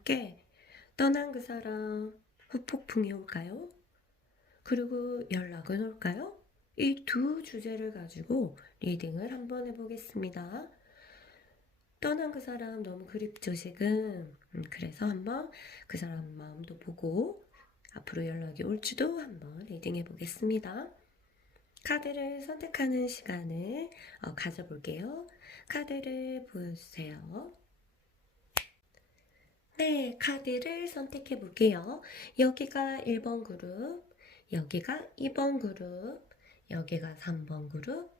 함께 떠난 그 사람 후폭풍이 올까요? 그리고 연락은 올까요? 이 두 주제를 가지고 리딩을 한번 해보겠습니다. 떠난 그 사람 너무 그립죠, 지금. 그래서 한번 그 사람 마음도 보고 앞으로 연락이 올지도 한번 리딩 해보겠습니다. 카드를 선택하는 시간을 가져볼게요. 카드를 보여주세요. 네, 카드를 선택해 볼게요. 여기가 1번 그룹, 여기가 2번 그룹, 여기가 3번 그룹,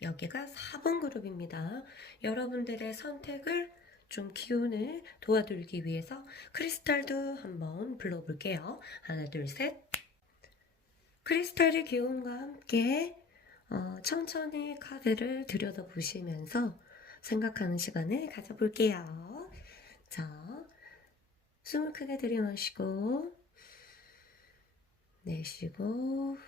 여기가 4번 그룹입니다. 여러분들의 선택을 좀 기운을 도와드리기 위해서 크리스탈도 한번 불러볼게요. 하나, 둘, 셋. 크리스탈의 기운과 함께 천천히 카드를 들여다보시면서 생각하는 시간을 가져볼게요. 자, 숨을 크게 들이마시고 내쉬고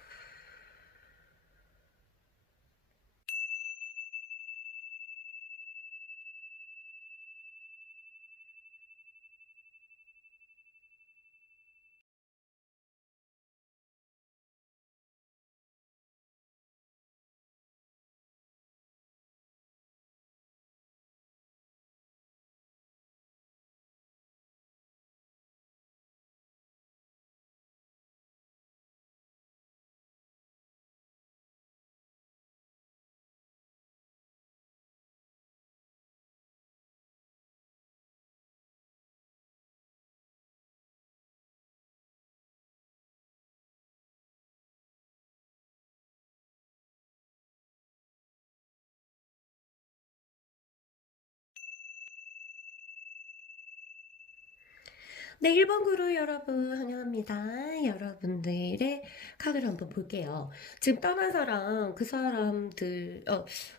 네, 1번 그룹 여러분 환영합니다. 여러분들의 카드를 한번 볼게요. 지금 떠난 사람, 그 사람들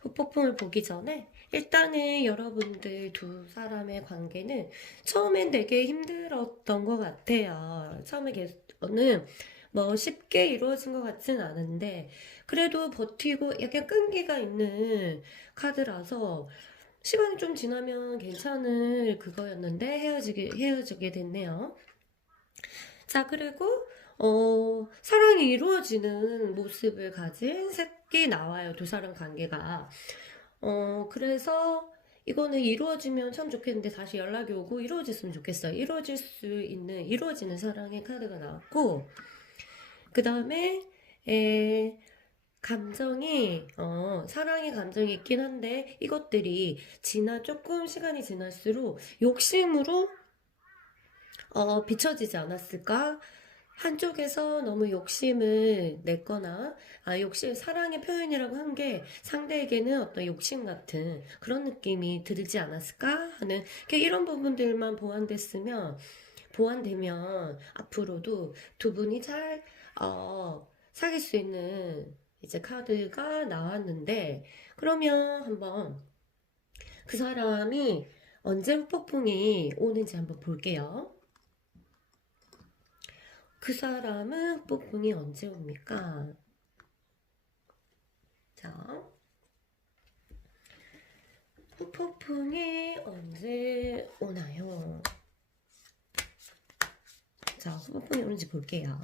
후폭풍을 보기 전에 일단은 여러분들 두 사람의 관계는 처음엔 되게 힘들었던 것 같아요. 처음에는 뭐 쉽게 이루어진 것 같진 않은데 그래도 버티고 약간 끈기가 있는 카드라서 시간이 좀 지나면 괜찮을 그거였는데 헤어지게 됐네요. 자, 그리고 사랑이 이루어지는 모습을 가진 색이 나와요. 두 사람 관계가. 그래서 이거는 이루어지면 참 좋겠는데 다시 연락이 오고 이루어졌으면 좋겠어요. 이루어지는 사랑의 카드가 나왔고, 그 다음에 감정이 사랑의 감정이 있긴 한데 이것들이 조금 시간이 지날수록 욕심으로 비춰지지 않았을까? 한쪽에서 너무 욕심을 냈거나 사랑의 표현이라고 한 게 상대에게는 어떤 욕심 같은 그런 느낌이 들지 않았을까 하는 이런 부분들만 보완되면 앞으로도 두 분이 잘 사귈 수 있는 이제 카드가 나왔는데, 그러면 한번 그 사람이 언제 후폭풍이 오는지 한번 볼게요. 그 사람은 후폭풍이 언제 옵니까? 자, 후폭풍이 언제 오나요? 자, 후폭풍이 오는지 볼게요.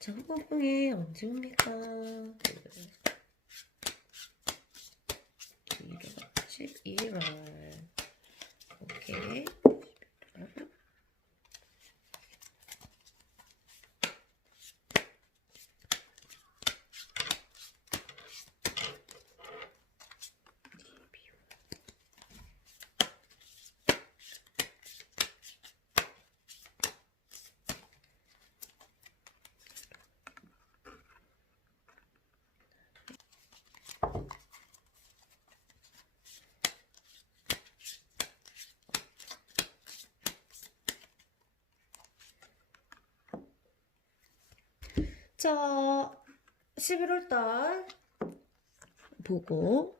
자, 후폭풍이 언제 옵니까? 11월. 오케이. 자, 11월달 보고,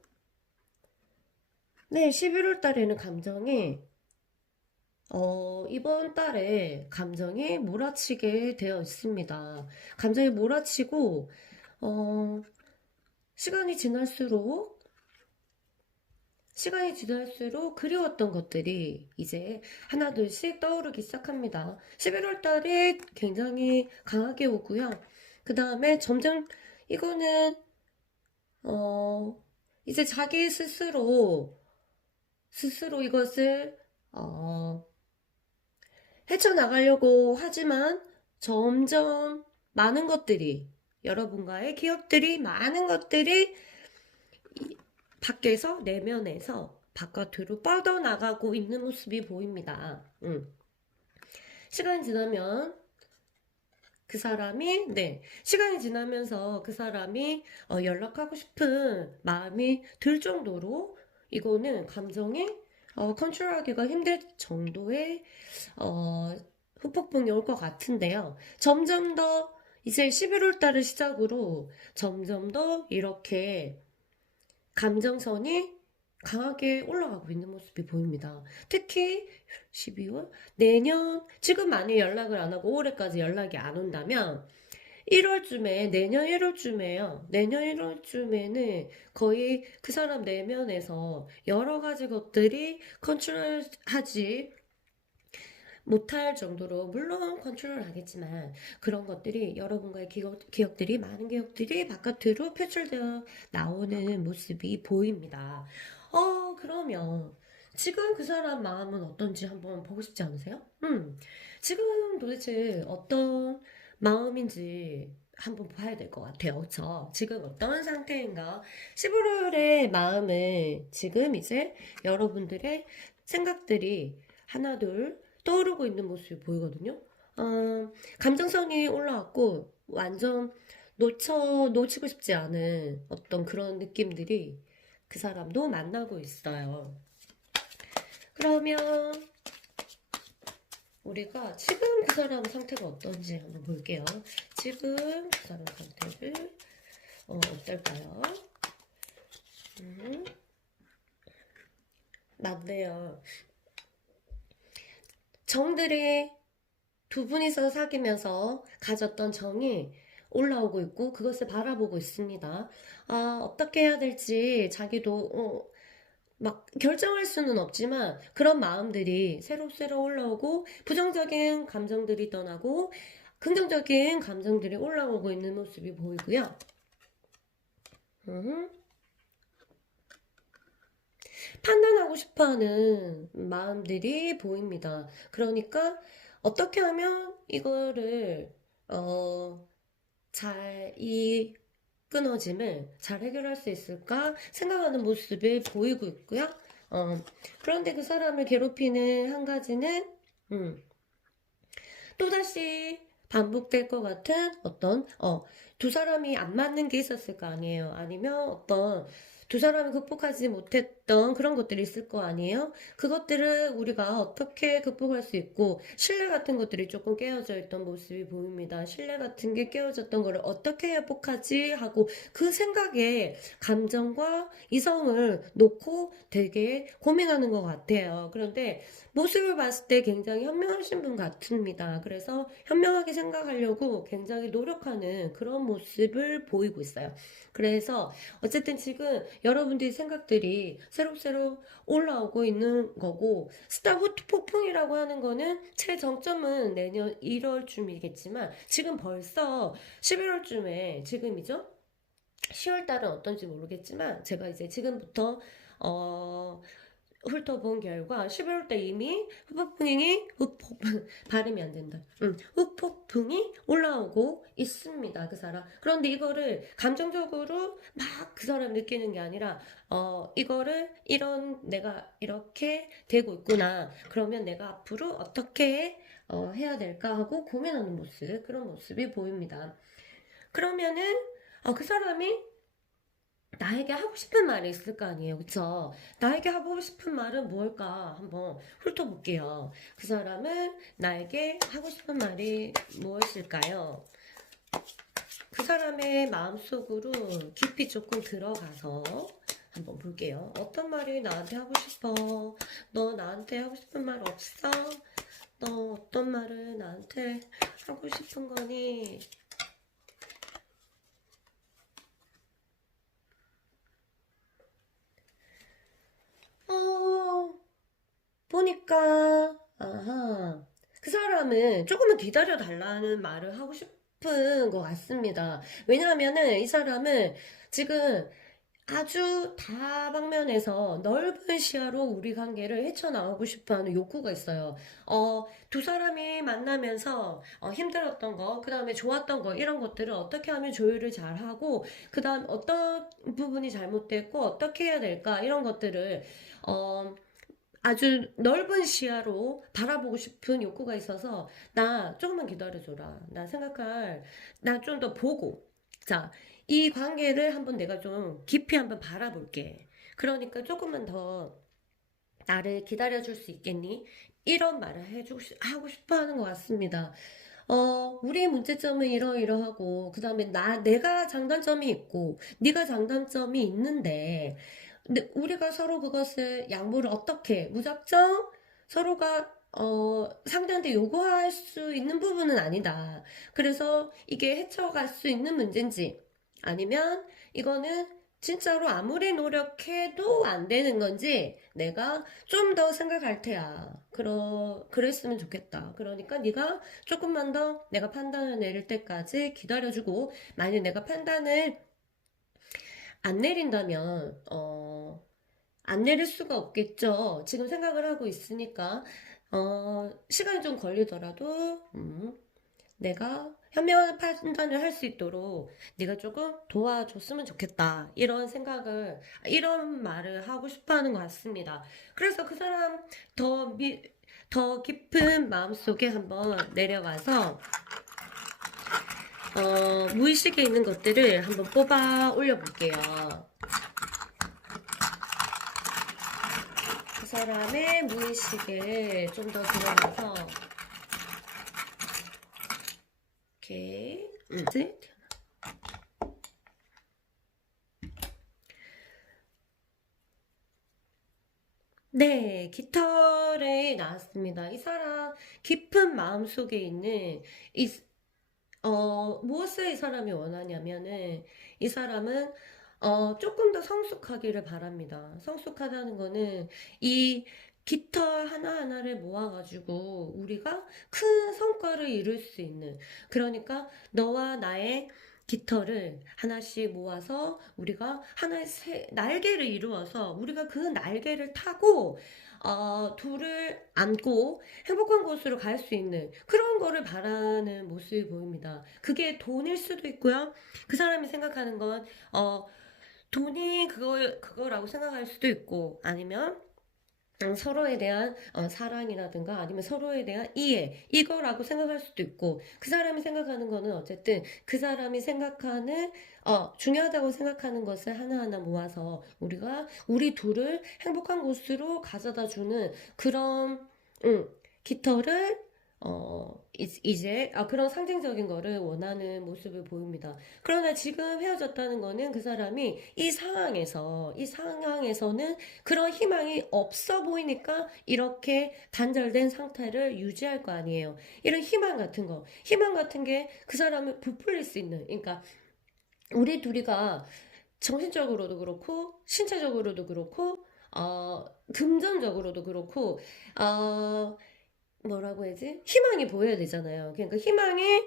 네, 11월 달에는 이번 달에 감정이 몰아치게 되어 있습니다. 감정이 몰아치고, 어, 시간이 지날수록 시간이 지날수록 그리웠던 것들이 이제 하나둘씩 떠오르기 시작합니다. 11월 달에 굉장히 강하게 오고요. 그 다음에 점점 이거는 이제 자기 스스로 이것을 헤쳐나가려고 하지만 점점 많은 것들이 여러분과의 기억들이 많은 것들이 밖에서 내면에서 바깥으로 뻗어나가고 있는 모습이 보입니다. 시간이 지나면 시간이 지나면서 그 사람이 연락하고 싶은 마음이 들 정도로 이거는 감정이 컨트롤하기가 힘들 정도의 후폭풍이 올 것 같은데요. 점점 더 이제 11월 달을 시작으로 점점 더 이렇게 감정선이 강하게 올라가고 있는 모습이 보입니다. 특히 12월, 지금 많이 연락을 안 하고 올해까지 연락이 안 온다면 1월쯤에, 내년 1월쯤에요. 내년 1월쯤에는 거의 그 사람 내면에서 여러 가지 것들이 컨트롤하지 못할 정도로, 물론 컨트롤 하겠지만 그런 것들이 여러분과의 기억들이, 많은 기억들이 바깥으로 표출되어 나오는 모습이 보입니다. 그러면 지금 그 사람 마음은 어떤지 한번 보고 싶지 않으세요? 지금 도대체 어떤 마음인지 한번 봐야 될 것 같아요. 그쵸? 지금 어떤 상태인가? 11월의 마음은 지금 이제 여러분들의 생각들이 하나둘 떠오르고 있는 모습이 보이거든요. 감정선이 올라왔고 완전 놓치고 싶지 않은 어떤 그런 느낌들이 그 사람도 만나고 있어요. 그러면 우리가 지금 그 사람 상태가 어떤지 한번 볼게요. 지금 그 사람 상태를 어떨까요? 맞네요. 정들이 두 분이서 사귀면서 가졌던 정이 올라오고 있고 그것을 바라보고 있습니다. 어떻게 해야 될지 자기도 막 결정할 수는 없지만 그런 마음들이 새록새록 올라오고 부정적인 감정들이 떠나고 긍정적인 감정들이 올라오고 있는 모습이 보이고요. 판단하고 싶어하는 마음들이 보입니다. 그러니까 어떻게 하면 이거를 이 끊어짐을 잘 해결할 수 있을까 생각하는 모습을 보이고 있고요. 그런데 그 사람을 괴롭히는 한 가지는 또다시 반복될 것 같은 어떤 두 사람이 안 맞는 게 있었을 거 아니에요. 아니면 어떤 두 사람이 극복하지 못했던 그런 것들이 있을 거 아니에요? 그것들을 우리가 어떻게 극복할 수 있고 신뢰 같은 것들이 조금 깨어져 있던 모습이 보입니다. 신뢰 같은 게 깨어졌던 거를 어떻게 회복하지 하고 그 생각에 감정과 이성을 놓고 되게 고민하는 것 같아요. 그런데 모습을 봤을 때 굉장히 현명하신 분 같습니다. 그래서 현명하게 생각하려고 굉장히 노력하는 그런 모습을 보이고 있어요. 그래서 어쨌든 지금 여러분들의 생각들이 새록새록 올라오고 있는 거고 스타 후폭풍이라고 하는 거는 최정점은 내년 1월쯤이겠지만 지금 벌써 11월쯤에 지금이죠? 10월달은 어떤지 모르겠지만 제가 이제 지금부터 훑어본 결과 11월 때 이미 발음이 안 된다. 후폭풍이 올라오고 있습니다. 그 사람. 그런데 이거를 감정적으로 막 그 사람 느끼는 게 아니라 이거를 내가 이렇게 되고 있구나. 그러면 내가 앞으로 어떻게 해야 될까 하고 고민하는 모습, 그런 모습이 보입니다. 그러면은 그 사람이 나에게 하고 싶은 말이 있을 거 아니에요. 그쵸? 나에게 하고 싶은 말은 무엇일까? 한번 훑어볼게요. 그 사람은 나에게 하고 싶은 말이 무엇일까요? 그 사람의 마음속으로 깊이 조금 들어가서 한번 볼게요. 어떤 말이 나한테 하고 싶어? 너 나한테 하고 싶은 말 없어? 너 어떤 말을 나한테 하고 싶은 거니? 보니까, 아하, 그 사람은 조금만 기다려 달라는 말을 하고 싶은 것 같습니다. 왜냐하면은 이 사람은 지금 아주 다방면에서 넓은 시야로 우리 관계를 헤쳐나가고 싶어 하는 욕구가 있어요. 두 사람이 만나면서 힘들었던 거, 그 다음에 좋았던 거, 이런 것들을 어떻게 하면 조율을 잘 하고, 그 다음 어떤 부분이 잘못됐고, 어떻게 해야 될까, 이런 것들을, 어, 아주 넓은 시야로 바라보고 싶은 욕구가 있어서 나 조금만 기다려줘라. 나 좀 더 보고. 자, 이 관계를 한번 내가 좀 깊이 한번 바라볼게. 그러니까 조금만 더 나를 기다려줄 수 있겠니? 이런 말을 하고 싶어 하는 것 같습니다. 우리의 문제점은 이러이러하고, 그 다음에 내가 장단점이 있고, 네가 장단점이 있는데, 근데 우리가 서로 그것을 양보를 어떻게, 무작정 서로가, 상대한테 요구할 수 있는 부분은 아니다. 그래서 이게 헤쳐갈 수 있는 문제인지, 아니면 이거는 진짜로 아무리 노력해도 안 되는 건지, 내가 좀 더 생각할 테야. 그랬으면 좋겠다. 그러니까 네가 조금만 더 내가 판단을 내릴 때까지 기다려주고, 만약 내가 판단을 안 내린다면, 안 내릴 수가 없겠죠. 지금 생각을 하고 있으니까, 시간이 좀 걸리더라도, 내가 현명한 판단을 할 수 있도록 네가 조금 도와줬으면 좋겠다. 이런 말을 하고 싶어 하는 것 같습니다. 그래서 그 사람 더 깊은 마음속에 한번 내려가서, 무의식에 있는 것들을 한번 뽑아 올려볼게요. 그 사람의 무의식에 좀 더 들어가서, 이렇게, 뭐지? 네, 깃털에 나왔습니다. 이 사람 깊은 마음속에 있는 이, 무엇을 이 사람이 원하냐면은 이 사람은 조금 더 성숙하기를 바랍니다. 성숙하다는 거는 이 깃털 하나하나를 모아가지고 우리가 큰 성과를 이룰 수 있는, 그러니까 너와 나의 깃털을 하나씩 모아서 우리가 하나의 날개를 이루어서 우리가 그 날개를 타고 둘을 안고 행복한 곳으로 갈 수 있는 그런 거를 바라는 모습이 보입니다. 그게 돈일 수도 있고요. 그 사람이 생각하는 건 돈이 그거라고 생각할 수도 있고, 아니면 서로에 대한 사랑이라든가 아니면 서로에 대한 이해, 이거라고 생각할 수도 있고, 그 사람이 생각하는 거는 어쨌든 그 사람이 생각하는 중요하다고 생각하는 것을 하나하나 모아서 우리 둘을 행복한 곳으로 가져다 주는 그런 깃털을 이제 그런 상징적인 거를 원하는 모습을 보입니다. 그러나 지금 헤어졌다는 거는 그 사람이 이 상황에서는 그런 희망이 없어 보이니까 이렇게 단절된 상태를 유지할 거 아니에요. 이런 희망 같은 게 그 사람을 부풀릴 수 있는, 그러니까 우리 둘이가 정신적으로도 그렇고 신체적으로도 그렇고 금전적으로도 그렇고 어, 뭐라고 해야지? 희망이 보여야 되잖아요. 그러니까 희망을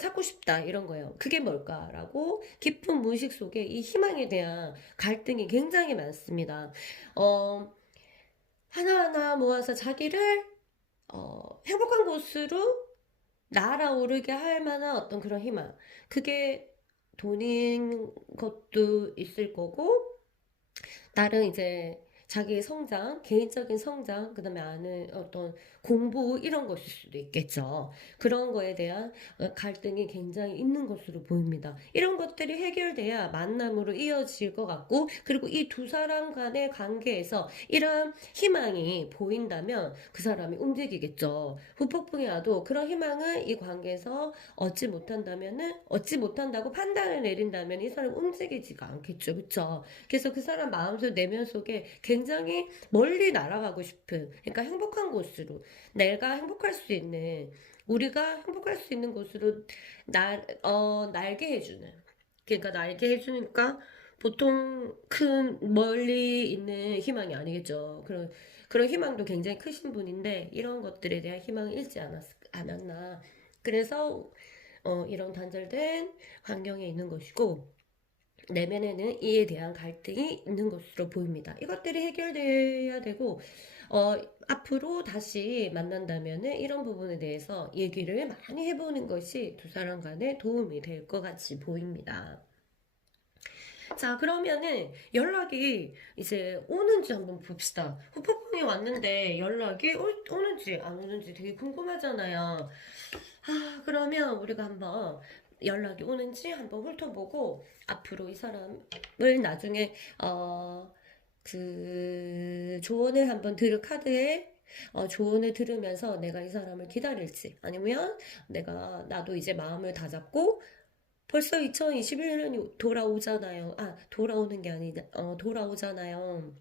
찾고 싶다, 이런 거예요. 그게 뭘까라고 깊은 무의식 속에 이 희망에 대한 갈등이 굉장히 많습니다. 어, 하나하나 모아서 자기를 행복한 곳으로 날아오르게 할 만한 어떤 그런 희망. 그게 돈인 것도 있을 거고, 다른 이제 자기의 성장, 개인적인 성장, 그 다음에 아는 어떤 공부 이런 것일 수도 있겠죠. 그런 거에 대한 갈등이 굉장히 있는 것으로 보입니다. 이런 것들이 해결돼야 만남으로 이어질 것 같고, 그리고 이 두 사람 간의 관계에서 이런 희망이 보인다면 그 사람이 움직이겠죠. 후폭풍이 와도 그런 희망을 이 관계에서 얻지 못한다고 판단을 내린다면 이 사람 움직이지가 않겠죠. 그쵸? 그래서 그 사람 마음속 내면 속에 굉장히 멀리 날아가고 싶은, 그러니까 행복한 곳으로, 내가 행복할 수 있는, 우리가 행복할 수 있는 곳으로 날게 해주는, 그러니까 날게 해주니까 보통 큰 멀리 있는 희망이 아니겠죠. 그런 희망도 굉장히 크신 분인데 이런 것들에 대한 희망을 잃지 않았나. 그래서 이런 단절된 환경에 있는 것이고 내면에는 이에 대한 갈등이 있는 것으로 보입니다. 이것들이 해결돼야 되고 어, 앞으로 다시 만난다면은 이런 부분에 대해서 얘기를 많이 해보는 것이 두 사람 간에 도움이 될 것 같이 보입니다. 자, 그러면은 연락이 이제 오는지 한번 봅시다. 후폭풍이 왔는데 연락이 오는지 안 오는지 되게 궁금하잖아요. 그러면 우리가 한번 연락이 오는지 한번 훑어보고 앞으로 이 사람을 나중에 그 조언을 한번 들을 카드에 조언을 들으면서 내가 이 사람을 기다릴지 아니면 나도 이제 마음을 다잡고 벌써 2021년이 돌아오잖아요. 돌아오는 게 아니라 돌아오잖아요.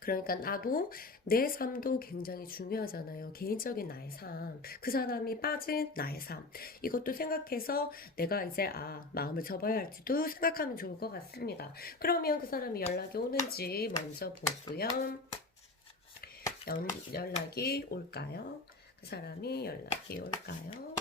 그러니까 나도 내 삶도 굉장히 중요하잖아요. 개인적인 나의 삶, 그 사람이 빠진 나의 삶. 이것도 생각해서 내가 이제 마음을 접어야 할지도 생각하면 좋을 것 같습니다. 그러면 그 사람이 연락이 오는지 먼저 보고요. 연락이 올까요? 그 사람이 연락이 올까요?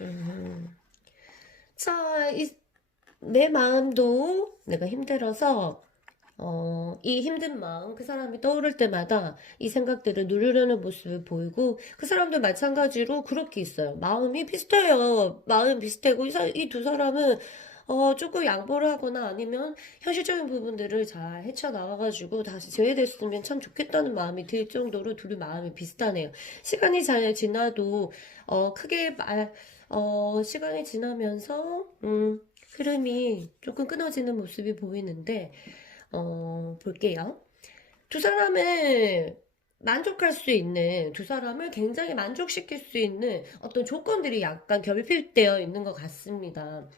음. 자, 내 마음도 내가 힘들어서 이 힘든 마음, 그 사람이 떠오를 때마다 이 생각들을 누르려는 모습을 보이고, 그 사람도 마찬가지로 그렇게 있어요. 마음이 비슷해요. 마음 비슷하고, 이 두 사람은, 조금 양보를 하거나 아니면 현실적인 부분들을 잘 헤쳐나와가지고 다시 재회됐으면 참 좋겠다는 마음이 들 정도로 둘이 마음이 비슷하네요. 시간이 잘 지나도, 크게 시간이 지나면서, 흐름이 조금 끊어지는 모습이 보이는데, 볼게요. 두 사람을 만족할 수 있는, 두 사람을 굉장히 만족시킬 수 있는 어떤 조건들이 약간 결핍되어 있는 것 같습니다.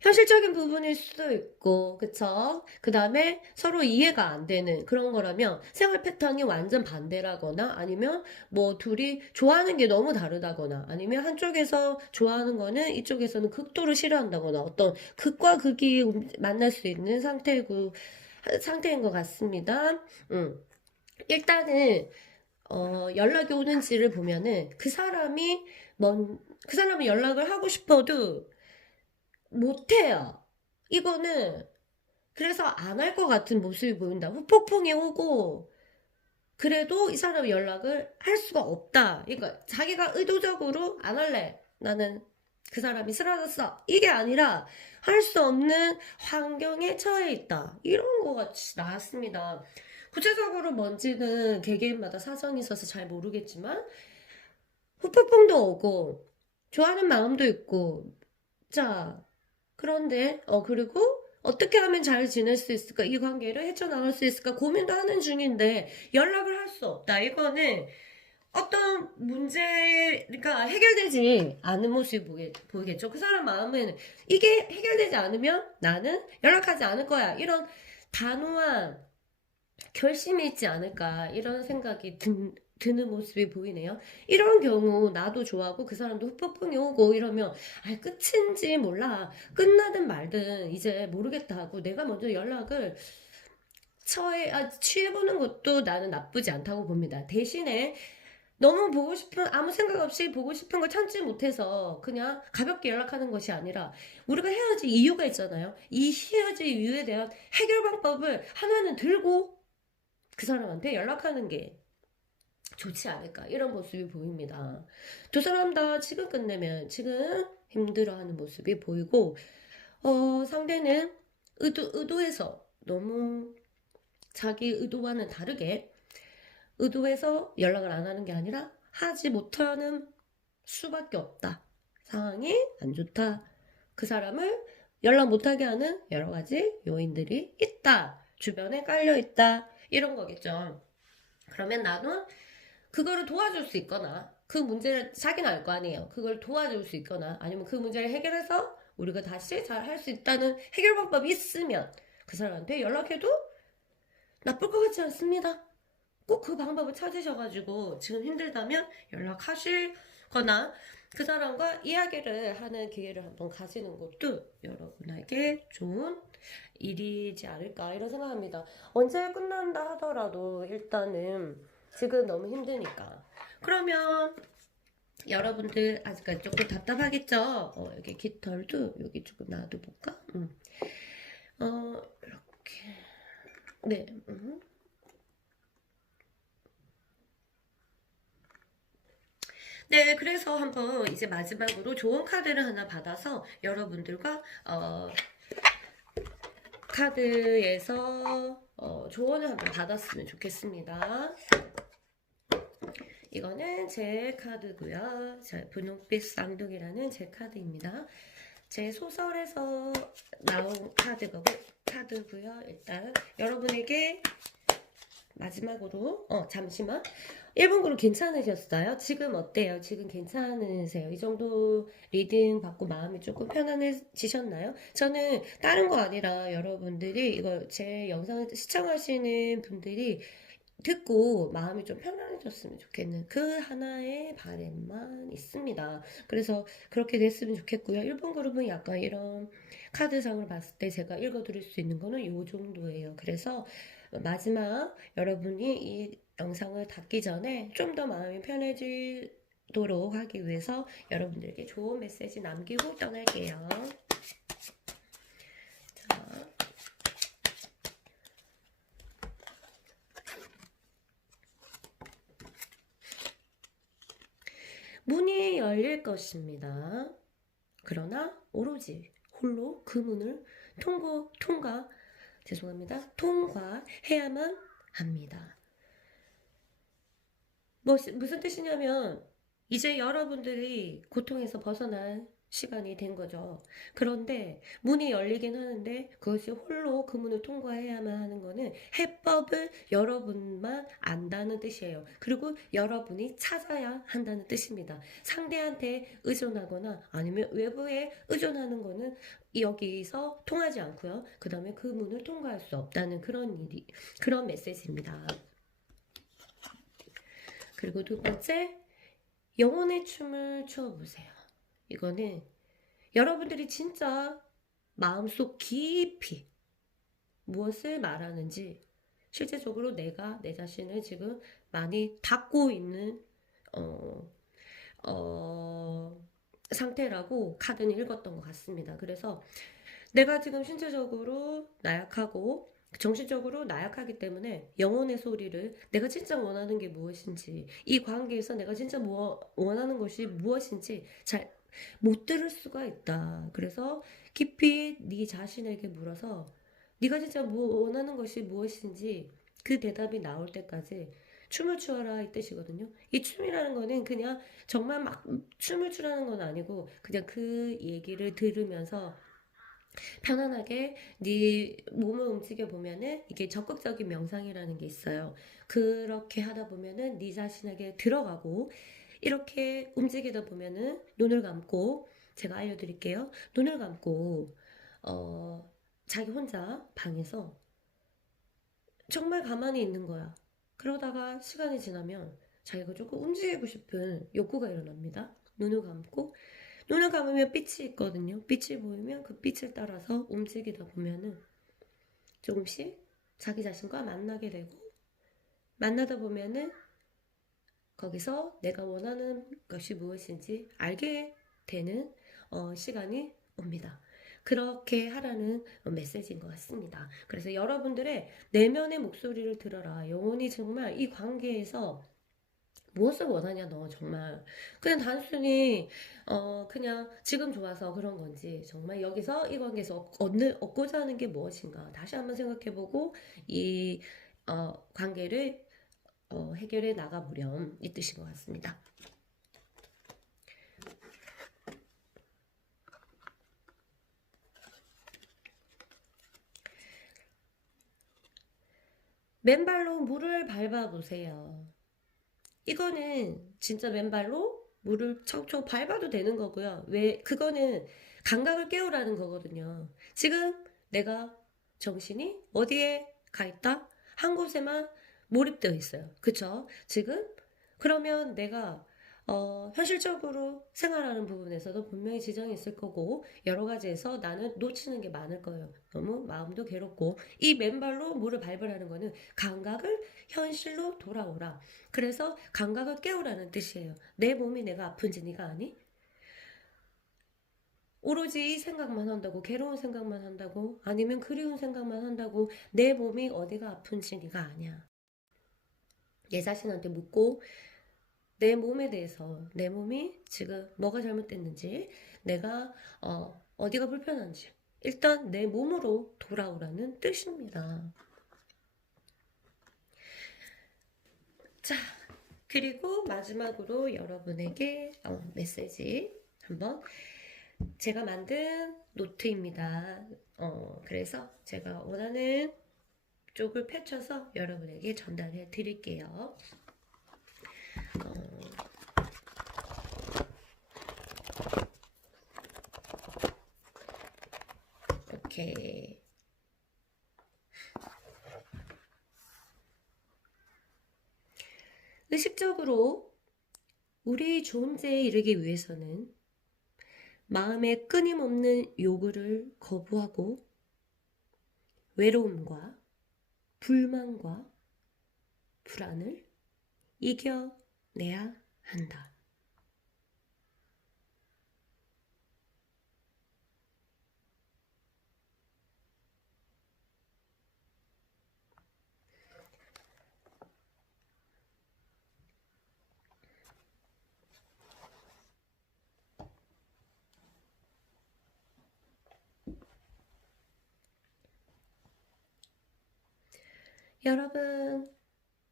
현실적인 부분일 수도 있고, 그쵸? 그 다음에 서로 이해가 안 되는 그런 거라면 생활 패턴이 완전 반대라거나 아니면 뭐 둘이 좋아하는 게 너무 다르다거나 아니면 한쪽에서 좋아하는 거는 이쪽에서는 극도로 싫어한다거나 어떤 극과 극이 만날 수 있는 상태인 것 같습니다. 일단은, 연락이 오는지를 보면은 그 사람이 연락을 하고 싶어도 못해요. 이거는 그래서 안 할 것 같은 모습이 보인다. 후폭풍이 오고 그래도 이 사람 연락을 할 수가 없다. 그러니까 자기가 의도적으로 안 할래. 나는 그 사람이 싫어졌어. 이게 아니라 할 수 없는 환경에 처해 있다. 이런 거 같이 나왔습니다. 구체적으로 뭔지는 개개인마다 사정이 있어서 잘 모르겠지만 후폭풍도 오고 좋아하는 마음도 있고 자 그런데, 그리고 어떻게 하면 잘 지낼 수 있을까? 이 관계를 헤쳐나갈 수 있을까? 고민도 하는 중인데, 연락을 할 수 없다. 이거는 어떤 문제가 해결되지 않은 모습이 보이겠죠. 그 사람 마음은 이게 해결되지 않으면 나는 연락하지 않을 거야. 이런 단호한 결심이 있지 않을까. 이런 생각이 드는 모습이 보이네요. 이런 경우 나도 좋아하고 그 사람도 후폭풍이 오고 이러면 끝인지 몰라. 끝나든 말든 이제 모르겠다 하고 내가 먼저 연락을 취해보는 것도 나는 나쁘지 않다고 봅니다. 대신에 너무 아무 생각 없이 보고 싶은 걸 참지 못해서 그냥 가볍게 연락하는 것이 아니라 우리가 헤어질 이유가 있잖아요. 이 헤어질 이유에 대한 해결 방법을 하나는 들고 그 사람한테 연락하는 게 좋지 않을까 이런 모습이 보입니다. 두 사람 다 지금 끝내면 지금 힘들어하는 모습이 보이고 상대는 의도해서 너무 자기 의도와는 다르게 의도해서 연락을 안 하는 게 아니라 하지 못하는 수밖에 없다. 상황이 안 좋다. 그 사람을 연락 못하게 하는 여러 가지 요인들이 있다. 주변에 깔려 있다. 이런 거겠죠. 그러면 나는 그거를 도와줄 수 있거나 그 문제를 자기는 알 거 아니에요. 그걸 도와줄 수 있거나 아니면 그 문제를 해결해서 우리가 다시 잘 할 수 있다는 해결 방법이 있으면 그 사람한테 연락해도 나쁠 것 같지 않습니다. 꼭 그 방법을 찾으셔가지고 지금 힘들다면 연락하실거나 그 사람과 이야기를 하는 기회를 한번 가지는 것도 여러분에게 좋은 일이지 않을까 이런 생각합니다. 언제 끝난다 하더라도 일단은 지금 너무 힘드니까. 그러면 여러분들 아직까지 조금 답답하겠죠? 여기 깃털도 여기 조금 놔둬볼까? 이렇게. 네. 네, 그래서 한번 이제 마지막으로 좋은 카드를 하나 받아서 여러분들과 카드에서 조언을 한번 받았으면 좋겠습니다. 이거는 제 카드고요. 분홍빛 쌍둥이라는 제 카드입니다. 제 소설에서 나온 카드고요. 일단 여러분에게 마지막으로 잠시만 1번 그룹 괜찮으셨어요? 지금 어때요? 지금 괜찮으세요? 이 정도 리딩 받고 마음이 조금 편안해지셨나요? 저는 다른 거 아니라 여러분들이 이거 제 영상을 시청하시는 분들이 듣고 마음이 좀 편안해졌으면 좋겠는 그 하나의 바람만 있습니다. 그래서 그렇게 됐으면 좋겠고요. 1번 그룹은 약간 이런 카드상을 봤을 때 제가 읽어드릴 수 있는 거는 이 정도예요. 그래서 마지막 여러분이 이 영상을 닫기 전에 좀 더 마음이 편해지도록 하기 위해서 여러분들에게 좋은 메시지 남기고 떠날게요. 자. 문이 열릴 것입니다. 그러나 오로지 홀로 그 문을 통과해야만 합니다. 무슨 뜻이냐면 이제 여러분들이 고통에서 벗어날 시간이 된 거죠. 그런데 문이 열리긴 하는데 그것이 홀로 그 문을 통과해야만 하는 거는 해법을 여러분만 안다는 뜻이에요. 그리고 여러분이 찾아야 한다는 뜻입니다. 상대한테 의존하거나 아니면 외부에 의존하는 거는 여기서 통하지 않고요. 그 다음에 그 문을 통과할 수 없다는 그런 메시지입니다. 그리고 두 번째, 영혼의 춤을 추어보세요. 이거는 여러분들이 진짜 마음속 깊이 무엇을 말하는지 실제적으로 내가 내 자신을 지금 많이 닫고 있는 상태라고 카드는 읽었던 것 같습니다. 그래서 내가 지금 신체적으로 나약하고 정신적으로 나약하기 때문에 영혼의 소리를 내가 진짜 원하는 게 무엇인지 이 관계에서 내가 진짜 원하는 것이 무엇인지 잘 못 들을 수가 있다. 그래서 깊이 네 자신에게 물어서 네가 진짜 원하는 것이 무엇인지 그 대답이 나올 때까지 춤을 추어라 이 뜻이거든요. 이 춤이라는 거는 그냥 정말 막 춤을 추라는 건 아니고 그냥 그 얘기를 들으면서 편안하게 네 몸을 움직여 보면은 이게 적극적인 명상이라는 게 있어요. 그렇게 하다 보면은 네 자신에게 들어가고 이렇게 움직이다 보면은 눈을 감고 제가 알려드릴게요. 눈을 감고 자기 혼자 방에서 정말 가만히 있는 거야. 그러다가 시간이 지나면 자기가 조금 움직이고 싶은 욕구가 일어납니다. 눈을 감으면 빛이 있거든요. 빛이 보이면 그 빛을 따라서 움직이다 보면은 조금씩 자기 자신과 만나게 되고 만나다 보면은 거기서 내가 원하는 것이 무엇인지 알게 되는 시간이 옵니다. 그렇게 하라는 메시지인 것 같습니다. 그래서 여러분들의 내면의 목소리를 들어라. 영혼이 정말 이 관계에서 무엇을 원하냐 너 정말 그냥 단순히 그냥 지금 좋아서 그런 건지 정말 여기서 이 관계에서 얻고자 하는 게 무엇인가 다시 한번 생각해보고 이 관계를 해결해 나가보렴 이 뜻인 것 같습니다. 맨발로 물을 밟아보세요. 이거는 진짜 맨발로 물을 척척 밟아도 되는 거고요. 왜, 그거는 감각을 깨우라는 거거든요. 지금 내가 정신이 어디에 가 있다? 한 곳에만 몰입되어 있어요. 그쵸? 지금? 그러면 내가 현실적으로 생활하는 부분에서도 분명히 지장이 있을 거고 여러 가지에서 나는 놓치는 게 많을 거예요. 너무 마음도 괴롭고 이 맨발로 물을 밟으라는 거는 감각을 현실로 돌아오라. 그래서 감각을 깨우라는 뜻이에요. 내 몸이 내가 아픈지 네가 아니? 오로지 이 생각만 한다고 괴로운 생각만 한다고 아니면 그리운 생각만 한다고 내 몸이 어디가 아픈지 네가 아냐. 내 자신한테 묻고 내 몸에 대해서 내 몸이 지금 뭐가 잘못됐는지 내가 어디가 불편한지 일단 내 몸으로 돌아오라는 뜻입니다. 자, 그리고 마지막으로 여러분에게 메시지 한번 제가 만든 노트입니다. 그래서 제가 원하는 쪽을 펼쳐서 여러분에게 전달해 드릴게요. 이렇게 의식적으로 우리 존재에 이르기 위해서는 마음의 끊임없는 요구를 거부하고 외로움과 불만과 불안을 이겨내야 한다.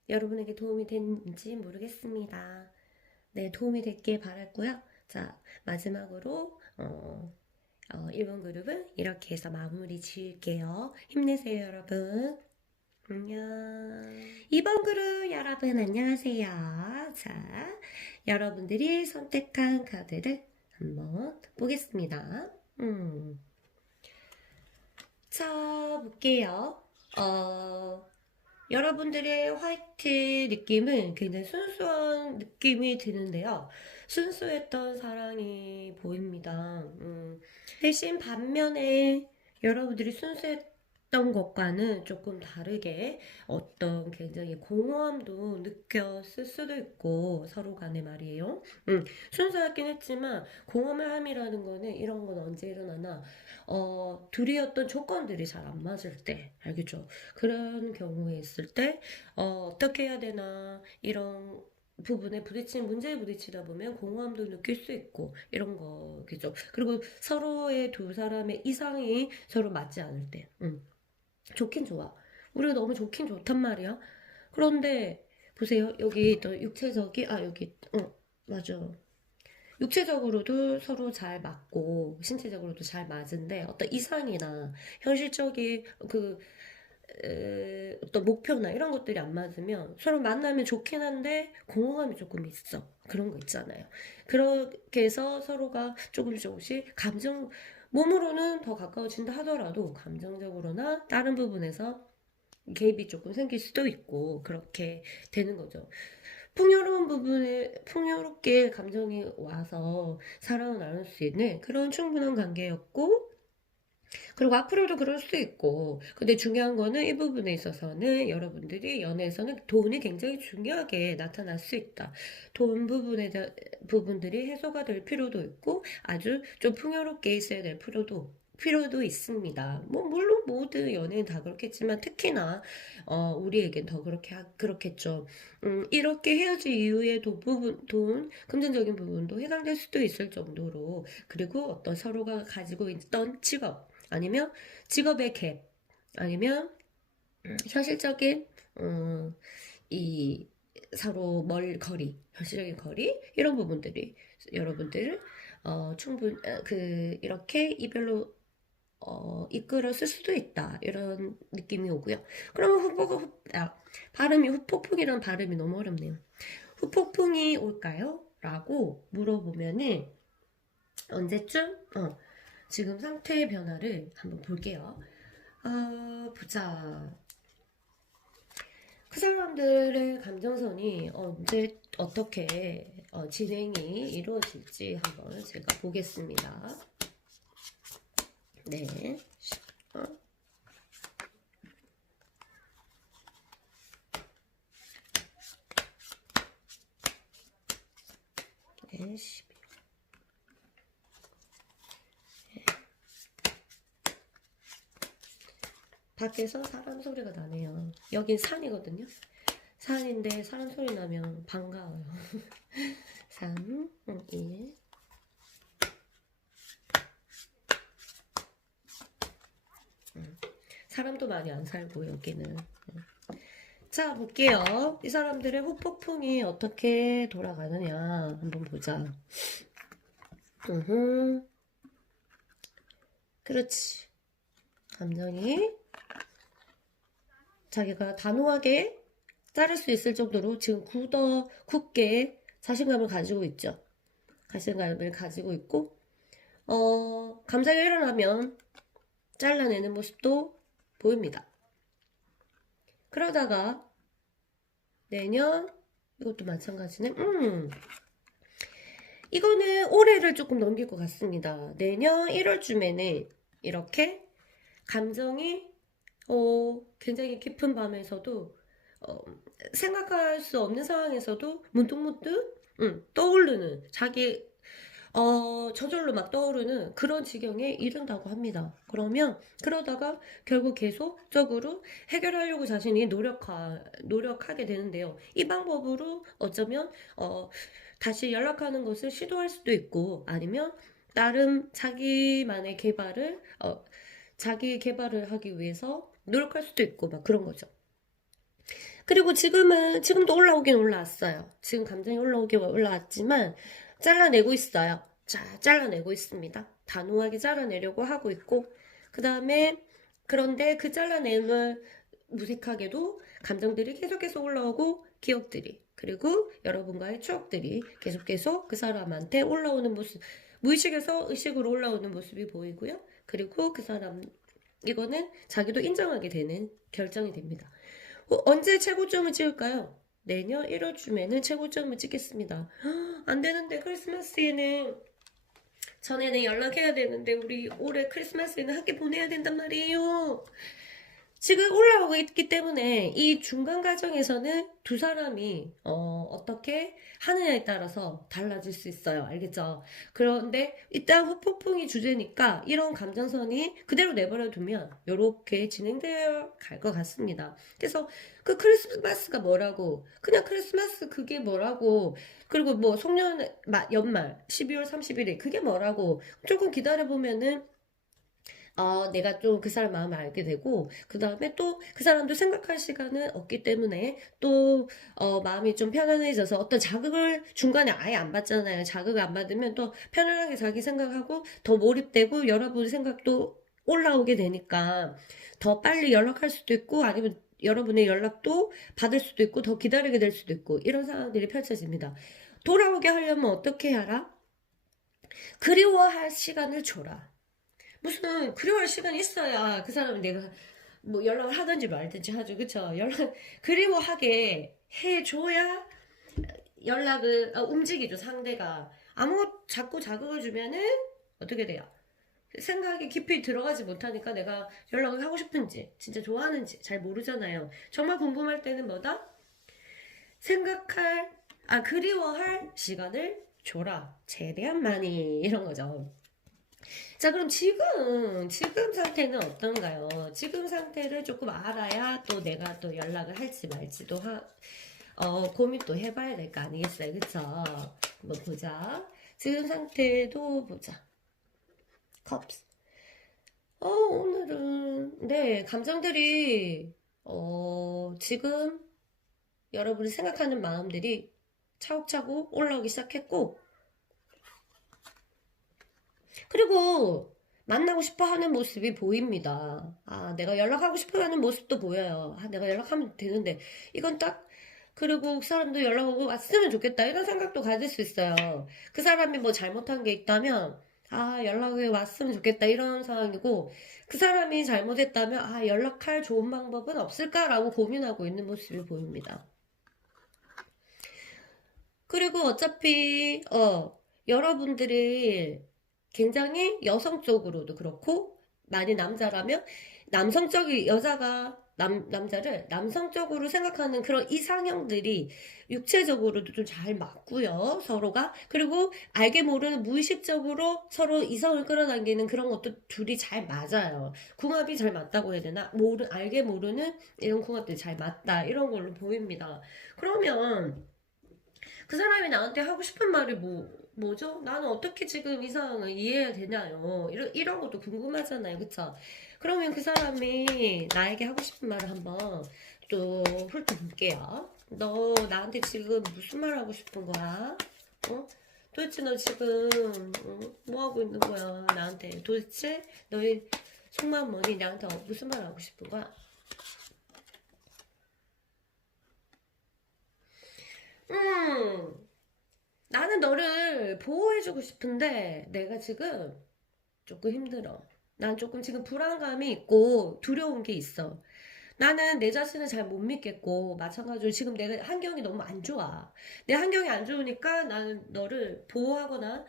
여러분에게 도움이 됐는지 모르겠습니다. 네, 도움이 됐길 바랐고요. 자, 마지막으로 1번 그룹은 이렇게 해서 마무리 지을게요. 힘내세요, 여러분. 안녕. 2번 그룹 여러분 안녕하세요. 자, 여러분들이 선택한 카드를 한번 보겠습니다. 자, 볼게요. 여러분들의 화이트 느낌은 굉장히 순수한 느낌이 드는데요. 순수했던 사랑이 보입니다. 대신 반면에 여러분들이 순수했던 것과는 조금 다르게 어떤 굉장히 공허함도 느꼈을 수도 있고 서로 간에 말이에요. 순수하긴 했지만 공허함이라는 거는 이런 건 언제 일어나나 둘이 어떤 조건들이 잘 안 맞을 때, 알겠죠? 그런 경우에 있을 때, 어떻게 해야 되나, 이런 부분에 문제에 부딪히다 보면 공허함도 느낄 수 있고, 이런 거겠죠. 그리고 서로의 두 사람의 이상이 서로 맞지 않을 때, 좋긴 좋아. 우리가 너무 좋긴 좋단 말이야. 그런데, 보세요. 여기 또 여기, 맞아. 육체적으로도 서로 잘 맞고 신체적으로도 잘 맞은데 어떤 이상이나 현실적인 어떤 목표나 이런 것들이 안 맞으면 서로 만나면 좋긴 한데 공허감이 조금 있어. 그런 거 있잖아요. 그렇게 해서 서로가 조금씩 몸으로는 더 가까워진다 하더라도 감정적으로나 다른 부분에서 갭이 조금 생길 수도 있고 그렇게 되는 거죠. 풍요로운 부분에 풍요롭게 감정이 와서 사랑을 나눌 수 있는 그런 충분한 관계였고 그리고 앞으로도 그럴 수 있고 근데 중요한 거는 이 부분에 있어서는 여러분들이 연애에서는 돈이 굉장히 중요하게 나타날 수 있다. 돈 부분들이 해소가 될 필요도 있고 아주 좀 풍요롭게 있어야 될 필요도 있습니다. 뭐 물론 모든 연예인 다 그렇겠지만 특히나 우리에겐 더 그렇겠죠. 이렇게 헤어질 이후에 돈 금전적인 부분도 해당될 수도 있을 정도로 그리고 어떤 서로가 가지고 있던 직업 아니면 직업의 갭 아니면 현실적인 이 서로 현실적인 거리 이런 부분들이 여러분들을 이렇게 이별로 이끌었을 수도 있다 이런 느낌이 오고요. 그러면 발음이 후폭풍이란 발음이 너무 어렵네요. 후폭풍이 올까요? 라고 물어보면은 언제쯤? 지금 상태의 변화를 한번 볼게요. 보자. 그 사람들의 감정선이 언제 어떻게 진행이 이루어질지 한번 제가 보겠습니다. 네. 네, 12. 밖에서 사람 소리가 나네요. 여긴 산이거든요. 산인데 사람 소리 나면 반가워요. 3, 1. 사람도 많이 안 살고 여기는. 자, 볼게요. 이 사람들의 후폭풍이 어떻게 돌아가느냐 한번 보자. 그렇지. 감정이 자기가 단호하게 자를 수 있을 정도로 지금 굳게 자신감을 가지고 있죠. 자신감을 가지고 있고 감정이 일어나면 잘라내는 모습도 보입니다. 그러다가 내년 이것도 마찬가지네. 이거는 올해를 조금 넘길 것 같습니다. 내년 1월쯤에는 이렇게 감정이 굉장히 깊은 밤에서도 생각할 수 없는 상황에서도 문득문득 떠오르는 자기 저절로 막 떠오르는 그런 지경에 이른다고 합니다. 그러다가 결국 계속적으로 해결하려고 자신이 노력하게 되는데요. 이 방법으로 어쩌면 다시 연락하는 것을 시도할 수도 있고 아니면 나름 자기만의 자기 개발을 하기 위해서 노력할 수도 있고 막 그런 거죠. 그리고 지금도 올라오긴 올라왔어요. 지금 감정이 올라오긴 올라왔지만 잘라내고 있어요. 자, 잘라내고 있습니다. 단호하게 잘라내려고 하고 있고 그런데 그 잘라냄을 무색하게도 감정들이 계속해서 올라오고 기억들이 그리고 여러분과의 추억들이 계속 그 사람한테 올라오는 모습 무의식에서 의식으로 올라오는 모습이 보이고요. 그리고 이거는 자기도 인정하게 되는 결정이 됩니다. 언제 최고점을 찍을까요? 내년 1월쯤에는 최고점을 찍겠습니다. 안 되는데 크리스마스에는 전에는 연락해야 되는데 우리 올해 크리스마스에는 함께 보내야 된단 말이에요. 지금 올라오고 있기 때문에 이 중간 과정에서는 두 사람이 어떻게 하느냐에 따라서 달라질 수 있어요. 알겠죠? 그런데 일단 후폭풍이 주제니까 이런 감정선이 그대로 내버려 두면 이렇게 진행되어 갈 것 같습니다. 그래서 그 크리스마스가 뭐라고 그냥 크리스마스 그게 뭐라고 그리고 뭐 연말 12월 31일 그게 뭐라고 조금 기다려보면은 내가 좀 그 사람 마음을 알게 되고, 그 다음에 또 그 사람도 생각할 시간은 없기 때문에 또, 마음이 좀 편안해져서 어떤 자극을 중간에 아예 안 받잖아요. 자극을 안 받으면 또 편안하게 자기 생각하고 더 몰입되고 여러분 생각도 올라오게 되니까 더 빨리 연락할 수도 있고 아니면 여러분의 연락도 받을 수도 있고 더 기다리게 될 수도 있고 이런 상황들이 펼쳐집니다. 돌아오게 하려면 어떻게 하라? 그리워할 시간을 줘라. 무슨 그리워할 시간이 있어야 그 사람이 내가 뭐 연락을 하든지 말든지 하죠. 그쵸? 그리워하게 해줘야 연락을 움직이죠. 상대가 자꾸 자극을 주면은 어떻게 돼요? 생각이 깊이 들어가지 못하니까 내가 연락을 하고 싶은지 진짜 좋아하는지 잘 모르잖아요. 정말 궁금할 때는 뭐다? 그리워할 시간을 줘라. 최대한 많이 이런 거죠. 자, 그럼 지금 상태는 어떤가요? 지금 상태를 조금 알아야 또 내가 또 연락을 할지 말지도 고민 또 해봐야 될 거 아니겠어요? 그쵸? 한번 보자. 지금 상태도 보자. 컵스. 오늘은, 네, 감정들이, 지금 여러분이 생각하는 마음들이 차곡차곡 올라오기 시작했고, 그리고 만나고 싶어 하는 모습이 보입니다. 내가 연락하고 싶어 하는 모습도 보여요. 내가 연락하면 되는데, 이건 딱, 그리고 그 사람도 연락 오고 왔으면 좋겠다. 이런 생각도 가질 수 있어요. 그 사람이 뭐 잘못한 게 있다면, 연락이 왔으면 좋겠다. 이런 상황이고, 그 사람이 잘못했다면, 연락할 좋은 방법은 없을까라고 고민하고 있는 모습이 보입니다. 그리고 어차피, 여러분들이 굉장히 여성적으로도 그렇고, 많이 남자라면, 남자를 남성적으로 생각하는 그런 이상형들이 육체적으로도 좀 잘 맞고요, 서로가. 그리고 알게 모르는 무의식적으로 서로 이성을 끌어당기는 그런 것도 둘이 잘 맞아요. 궁합이 잘 맞다고 해야 되나? 알게 모르는 이런 궁합들이 잘 맞다. 이런 걸로 보입니다. 그러면, 그 사람이 나한테 하고 싶은 말이 뭐죠? 나는 어떻게 지금 이 상황을 이해해야 되냐요? 이런 것도 궁금하잖아요. 그쵸? 그러면 그 사람이 나에게 하고 싶은 말을 한번 또 훑어볼게요. 너 나한테 지금 무슨 말 하고 싶은 거야? 어? 도대체 너 지금 뭐 하고 있는 거야? 나한테 도대체 너의 속마음 뭐니? 나한테 무슨 말 하고 싶은 거야? 음, 나는 너를 보호해주고 싶은데 내가 지금 조금 힘들어. 난 조금 지금 불안감이 있고 두려운 게 있어. 나는 내 자신을 잘 못 믿겠고 마찬가지로 지금 내가 환경이 너무 안 좋아. 내 환경이 안 좋으니까 나는 너를 보호하거나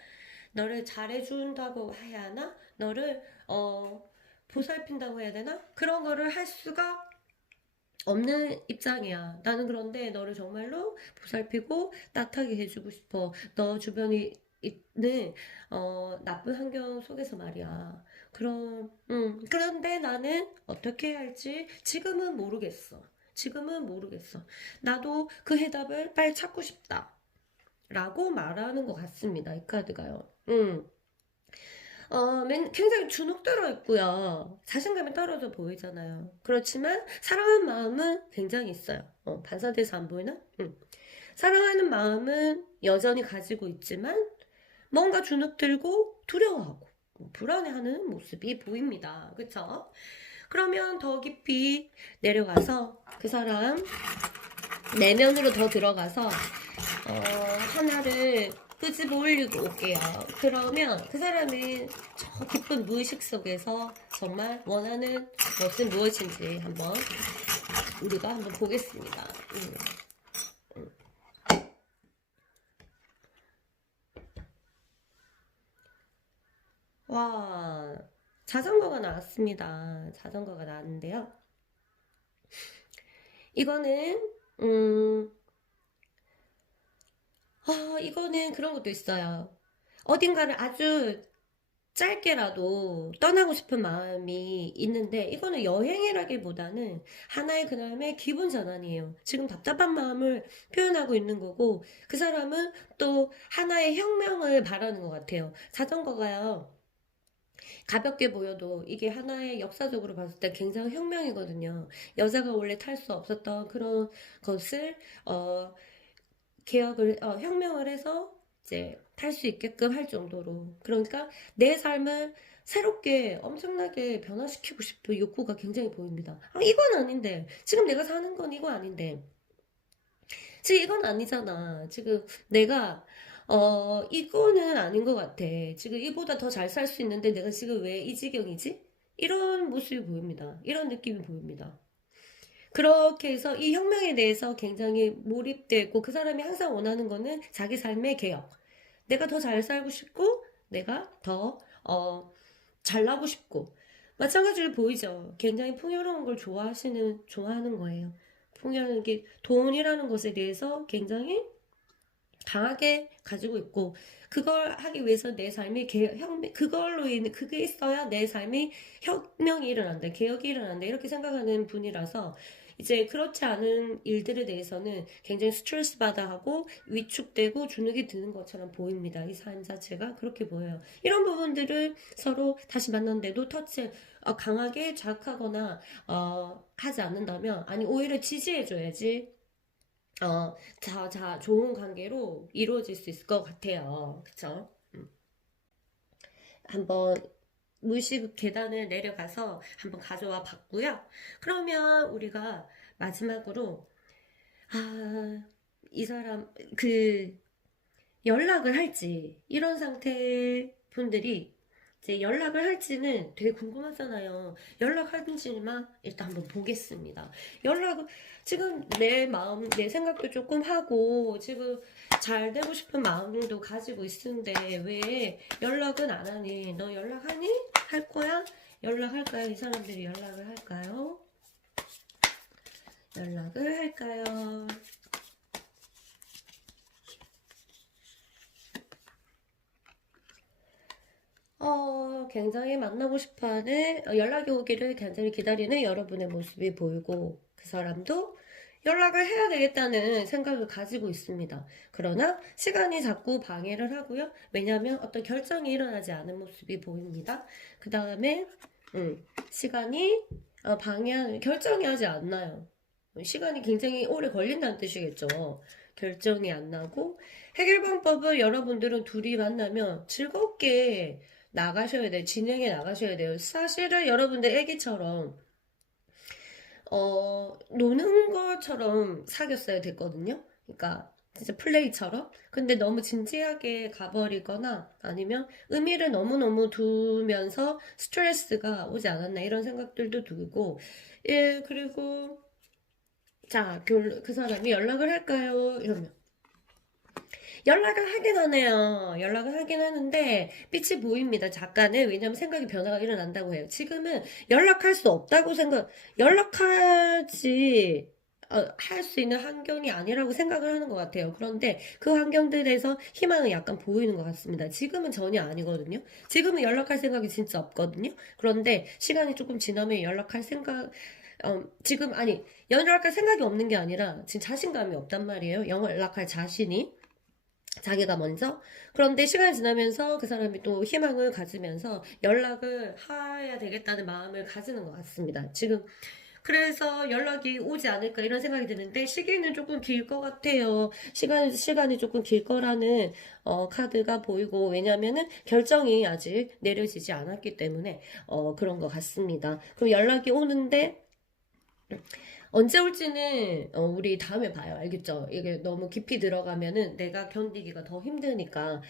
너를 잘해준다고 해야 하나? 너를 보살핀다고 해야 되나? 그런 거를 할 수가 없는 입장이야. 나는 그런데 너를 정말로 보살피고 따뜻하게 해주고 싶어. 너 주변에 있는 나쁜 환경 속에서 말이야. 그런데 나는 어떻게 해야 할지 지금은 모르겠어. 지금은 모르겠어. 나도 그 해답을 빨리 찾고 싶다. 라고 말하는 것 같습니다. 이 카드가요. 굉장히 주눅 들어 있고요. 자신감이 떨어져 보이잖아요. 그렇지만 사랑하는 마음은 굉장히 있어요. 반사돼서 안 보이나? 사랑하는 마음은 여전히 가지고 있지만 뭔가 주눅 들고 두려워하고 불안해하는 모습이 보입니다. 그쵸? 그러면 더 깊이 내려가서 그 사람 내면으로 더 들어가서 하나를 끄집어 올리고 올게요. 그러면 그 사람이 저 깊은 무의식 속에서 정말 원하는 것은 무엇인지 우리가 한번 보겠습니다. 와, 자전거가 나왔습니다. 자전거가 나왔는데요. 이거는 음, 이거는 그런 것도 있어요. 어딘가를 아주 짧게라도 떠나고 싶은 마음이 있는데 이거는 여행이라기보다는 하나의 그날의 기분 전환이에요. 지금 답답한 마음을 표현하고 있는 거고 그 사람은 또 하나의 혁명을 바라는 것 같아요. 자전거가요. 가볍게 보여도 이게 하나의 역사적으로 봤을 때 굉장히 혁명이거든요. 여자가 원래 탈 수 없었던 그런 것을 혁명을 해서 이제 탈 수 있게끔 할 정도로. 그러니까 내 삶을 새롭게 엄청나게 변화시키고 싶은 욕구가 굉장히 보입니다. 이건 아닌데. 지금 내가 사는 건 이거 아닌데. 지금 이건 아니잖아. 지금 내가, 이거는 아닌 것 같아. 지금 이보다 더 잘 살 수 있는데 내가 지금 왜 이 지경이지? 이런 모습이 보입니다. 이런 느낌이 보입니다. 그렇게 해서 이 혁명에 대해서 굉장히 몰입되고 그 사람이 항상 원하는 거는 자기 삶의 개혁. 내가 더 잘 살고 싶고 내가 더 잘나고 싶고 마찬가지로 보이죠. 굉장히 풍요로운 걸 좋아하는 거예요. 풍요로운 게 돈이라는 것에 대해서 굉장히 강하게 가지고 있고 그걸 하기 위해서 내 삶이 그걸로 인해 그게 있어야 내 삶이 혁명이 일어난다 개혁이 일어난다 이렇게 생각하는 분이라서 이제 그렇지 않은 일들에 대해서는 굉장히 스트레스 받아 하고 위축되고 주눅이 드는 것처럼 보입니다. 이 삶 자체가 그렇게 보여요. 이런 부분들을 서로 다시 만났는데도 강하게 자극하거나 하지 않는다면 아니 오히려 지지해줘야지 좋은 관계로 이루어질 수 있을 것 같아요. 그쵸? 한번 무의식 계단을 내려가서 한번 가져와 봤고요. 그러면 우리가 마지막으로 이 사람 연락을 할지 이런 상태 분들이 이제 연락을 할지는 되게 궁금하잖아요. 연락하는지만 일단 한번 보겠습니다. 지금 내 마음, 내 생각도 조금 하고, 지금 잘 되고 싶은 마음도 가지고 있는데, 왜 연락은 안 하니? 너 연락하니? 할 거야? 연락할까요? 이 사람들이 연락을 할까요? 연락을 할까요? 굉장히 만나고 싶어하는, 연락이 오기를 굉장히 기다리는 여러분의 모습이 보이고, 그 사람도 연락을 해야 되겠다는 생각을 가지고 있습니다. 그러나 시간이 자꾸 방해를 하고요. 왜냐하면 어떤 결정이 일어나지 않은 모습이 보입니다. 그 다음에, 시간이 결정이 하지 않나요. 시간이 굉장히 오래 걸린다는 뜻이겠죠. 결정이 안 나고, 해결 방법은 여러분들은 둘이 만나면 즐겁게 나가셔야 돼요. 진행해 나가셔야 돼요. 사실은 여러분들 애기처럼 노는 것처럼 사귀었어야 됐거든요. 그러니까 진짜 플레이처럼. 근데 너무 진지하게 가버리거나 아니면 의미를 너무너무 두면서 스트레스가 오지 않았나 이런 생각들도 들고, 예, 그리고 자, 그 사람이 연락을 할까요? 이러면 연락을 하긴 하네요. 연락을 하긴 하는데 빛이 보입니다. 작가는. 왜냐면 생각의 변화가 일어난다고 해요. 지금은 연락할 수 없다고 연락하지 할 수 있는 환경이 아니라고 생각을 하는 것 같아요. 그런데 그 환경들에서 희망은 약간 보이는 것 같습니다. 지금은 전혀 아니거든요. 지금은 연락할 생각이 진짜 없거든요. 그런데 시간이 조금 지나면 연락할 생각, 연락할 생각이 없는 게 아니라 지금 자신감이 없단 말이에요. 연락할 자신이. 자기가 먼저. 그런데 시간이 지나면서 그 사람이 또 희망을 가지면서 연락을 해야 되겠다는 마음을 가지는 것 같습니다. 지금 그래서 연락이 오지 않을까 이런 생각이 드는데 시기는 조금 길 것 같아요. 시간이 조금 길 거라는 카드가 보이고 왜냐면은 결정이 아직 내려지지 않았기 때문에 그런 것 같습니다. 그럼 연락이 오는데 언제 올지는 우리 다음에 봐요. 알겠죠? 이게 너무 깊이 들어가면은 내가 견디기가 더 힘드니까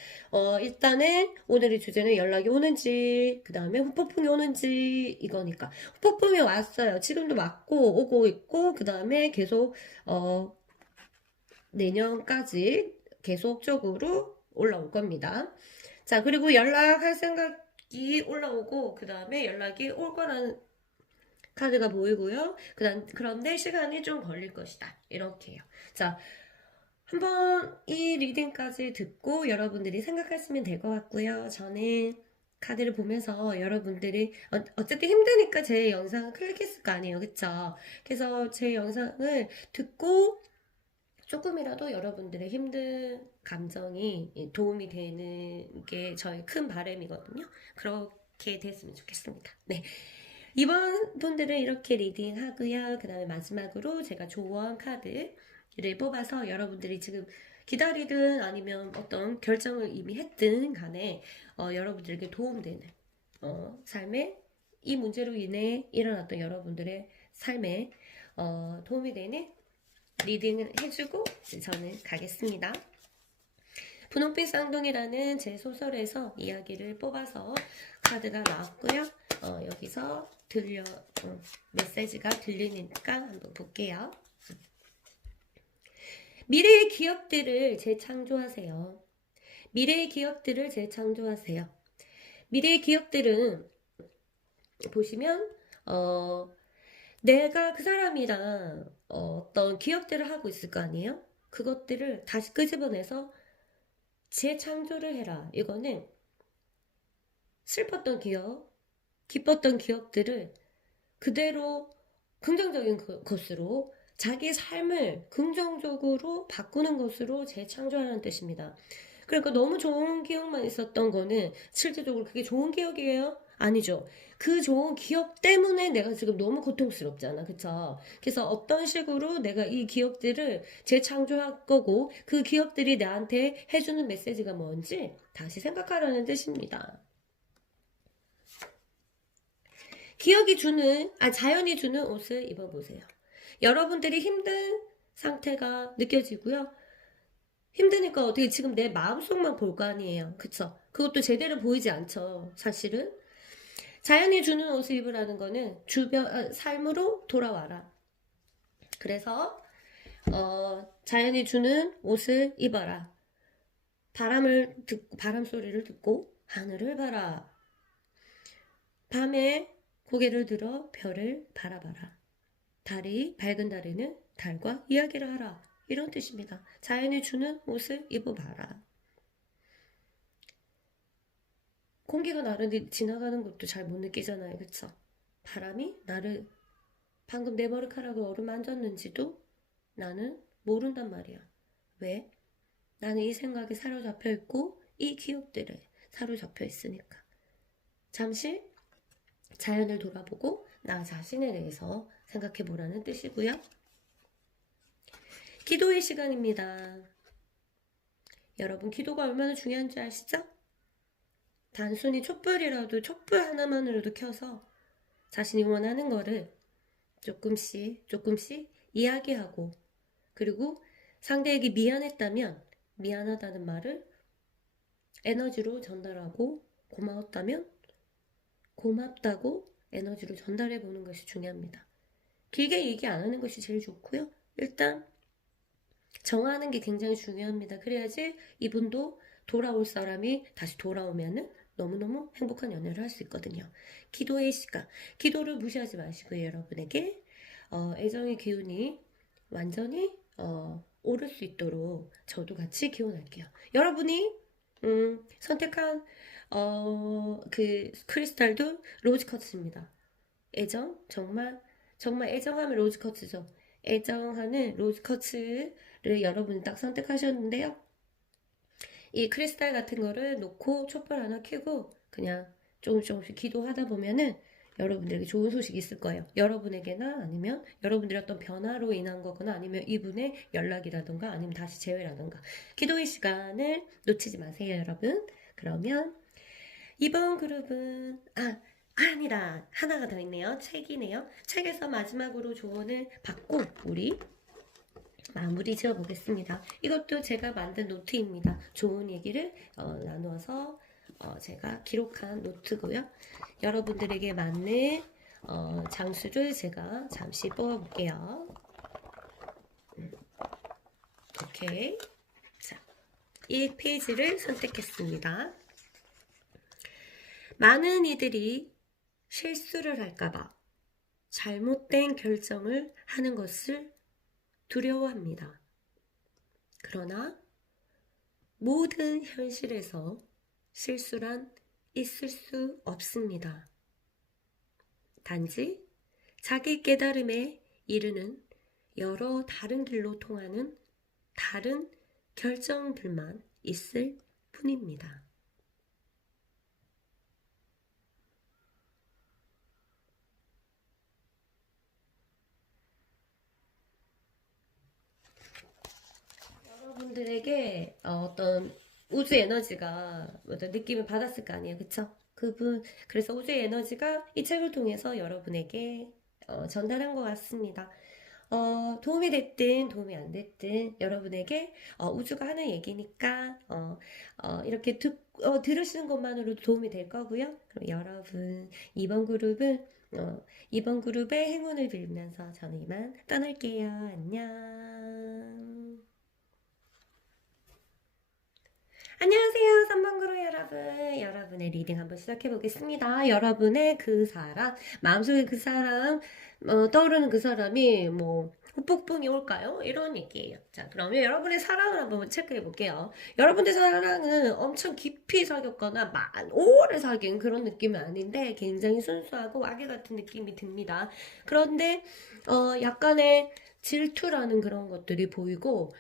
일단은 오늘의 주제는 연락이 오는지 그 다음에 후폭풍이 오는지 이거니까 후폭풍이 왔어요. 지금도 왔고 오고 있고 그 다음에 계속 내년까지 계속적으로 올라올 겁니다. 자, 그리고 연락할 생각이 올라오고 그 다음에 연락이 올 거라는 카드가 보이고요. 그런데 시간이 좀 걸릴 것이다. 이렇게요. 자, 한번 이 리딩까지 듣고 여러분들이 생각하시면 될 것 같고요. 저는 카드를 보면서 여러분들이 어쨌든 힘드니까 제 영상을 클릭했을 거 아니에요. 그쵸? 그래서 제 영상을 듣고 조금이라도 여러분들의 힘든 감정이 도움이 되는 게 저의 큰 바람이거든요. 그렇게 됐으면 좋겠습니다. 네. 이번 분들은 이렇게 리딩 하고요. 그 다음에 마지막으로 제가 조언 카드를 뽑아서 여러분들이 지금 기다리든 아니면 어떤 결정을 이미 했든 간에 여러분들에게 도움되는 삶에 이 문제로 인해 일어났던 여러분들의 삶에 도움이 되는 리딩을 해주고 저는 가겠습니다. 분홍빛 쌍둥이라는 제 소설에서 이야기를 뽑아서 카드가 나왔고요. 여기서 메시지가 들리니까 한번 볼게요. 미래의 기억들을 재창조하세요. 미래의 기억들을 재창조하세요. 미래의 기억들은 보시면 내가 그 사람이랑 어떤 기억들을 하고 있을 거 아니에요? 그것들을 다시 끄집어내서 재창조를 해라. 이거는 슬펐던 기억, 기뻤던 기억들을 그대로 긍정적인 것으로 자기 삶을 긍정적으로 바꾸는 것으로 재창조하라는 뜻입니다. 그러니까 너무 좋은 기억만 있었던 거는 실질적으로 그게 좋은 기억이에요? 아니죠. 그 좋은 기억 때문에 내가 지금 너무 고통스럽잖아. 그쵸? 그래서 어떤 식으로 내가 이 기억들을 재창조할 거고 그 기억들이 나한테 해주는 메시지가 뭔지 다시 생각하라는 뜻입니다. 자연이 주는 옷을 입어보세요. 여러분들이 힘든 상태가 느껴지고요. 힘드니까 어떻게 지금 내 마음속만 볼 거 아니에요. 그쵸? 그것도 제대로 보이지 않죠. 사실은. 자연이 주는 옷을 입으라는 거는 삶으로 돌아와라. 그래서 자연이 주는 옷을 입어라. 바람 소리를 듣고 하늘을 봐라. 밤에 고개를 들어 별을 바라봐라. 밝은 달에는 달과 이야기를 하라. 이런 뜻입니다. 자연이 주는 옷을 입어봐라. 공기가 나를 지나가는 것도 잘 못 느끼잖아요. 그쵸? 바람이 나를 방금 내 머리카락을 어루만졌는지도 나는 모른단 말이야. 왜? 나는 이 생각에 사로잡혀 있고 이 기억들에 사로잡혀 있으니까. 잠시 자연을 돌아보고 나 자신에 대해서 생각해 보라는 뜻이고요. 기도의 시간입니다. 여러분, 기도가 얼마나 중요한지 아시죠? 단순히 촛불 하나만으로도 켜서 자신이 원하는 거를 조금씩 이야기하고, 그리고 상대에게 미안했다면 미안하다는 말을 에너지로 전달하고, 고마웠다면 고맙다고 에너지로 전달해 보는 것이 중요합니다. 길게 얘기 안 하는 것이 제일 좋고요. 일단 정하는 게 굉장히 중요합니다. 그래야지 이분도 돌아올 사람이 다시 돌아오면은 너무너무 행복한 연애를 할 수 있거든요. 기도의 시간. 기도를 무시하지 마시고요. 여러분에게 애정의 기운이 완전히 오를 수 있도록 저도 같이 기원할게요. 여러분이 선택한 그 크리스탈도 로즈쿼츠입니다. 정말 애정하면 로즈쿼츠죠. 애정하는 로즈쿼츠를 여러분이 딱 선택하셨는데요. 이 크리스탈 같은 거를 놓고 촛불 하나 켜고 그냥 조금씩 기도하다 보면은 여러분들에게 좋은 소식이 있을 거예요. 여러분에게나 아니면 여러분들의 어떤 변화로 인한 거거나 아니면 이분의 연락이라든가 아니면 다시 재회라든가. 기도의 시간을 놓치지 마세요, 여러분. 그러면 이번 그룹은 아니라 하나가 더 있네요. 책이네요. 책에서 마지막으로 조언을 받고 우리 마무리 지어 보겠습니다. 이것도 제가 만든 노트입니다. 좋은 얘기를 나누어서 제가 기록한 노트고요. 여러분들에게 맞는 장수를 제가 잠시 뽑아볼게요. 오케이. 자, 이 페이지를 선택했습니다. 많은 이들이 실수를 할까봐 잘못된 결정을 하는 것을 두려워합니다. 그러나 모든 현실에서 실수란 있을 수 없습니다. 단지 자기 깨달음에 이르는 여러 다른 길로 통하는 다른 결정들만 있을 뿐입니다. 여러분들에게 어떤 우주 에너지가 어떤 느낌을 받았을 거 아니에요, 그쵸? 그래서 우주의 에너지가 이 책을 통해서 여러분에게 전달한 것 같습니다. 도움이 됐든 도움이 안 됐든 여러분에게 우주가 하는 얘기니까 이렇게 들으시는 것만으로도 도움이 될 거고요. 그럼 여러분 이번 그룹의 행운을 빌면서 저는 이만 떠날게요. 안녕. 안녕하세요. 3번 그룹 여러분. 여러분의 리딩 한번 시작해 보겠습니다. 여러분의 그 사람, 마음속에 그 사람, 떠오르는 그 사람이 후폭풍이 올까요? 이런 얘기예요. 자, 그러면 여러분의 사랑을 한번 체크해 볼게요. 여러분의 사랑은 엄청 깊이 사귀었거나 오래 사귄 그런 느낌은 아닌데 굉장히 순수하고 아기 같은 느낌이 듭니다. 그런데 약간의 질투라는 그런 것들이 보이고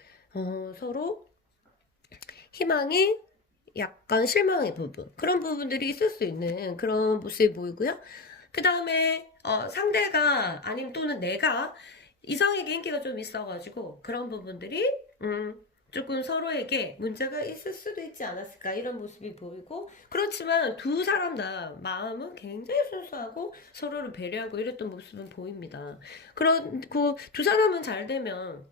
서로 희망이 약간 실망의 부분, 그런 부분들이 있을 수 있는 그런 모습이 보이고요. 그 다음에 상대가 아니면 또는 내가 이성에게 인기가 좀 있어가지고 그런 부분들이 조금 서로에게 문제가 있을 수도 있지 않았을까 이런 모습이 보이고 그렇지만 두 사람 다 마음은 굉장히 순수하고 서로를 배려하고 이랬던 모습은 보입니다. 그리고 두 사람은 잘 되면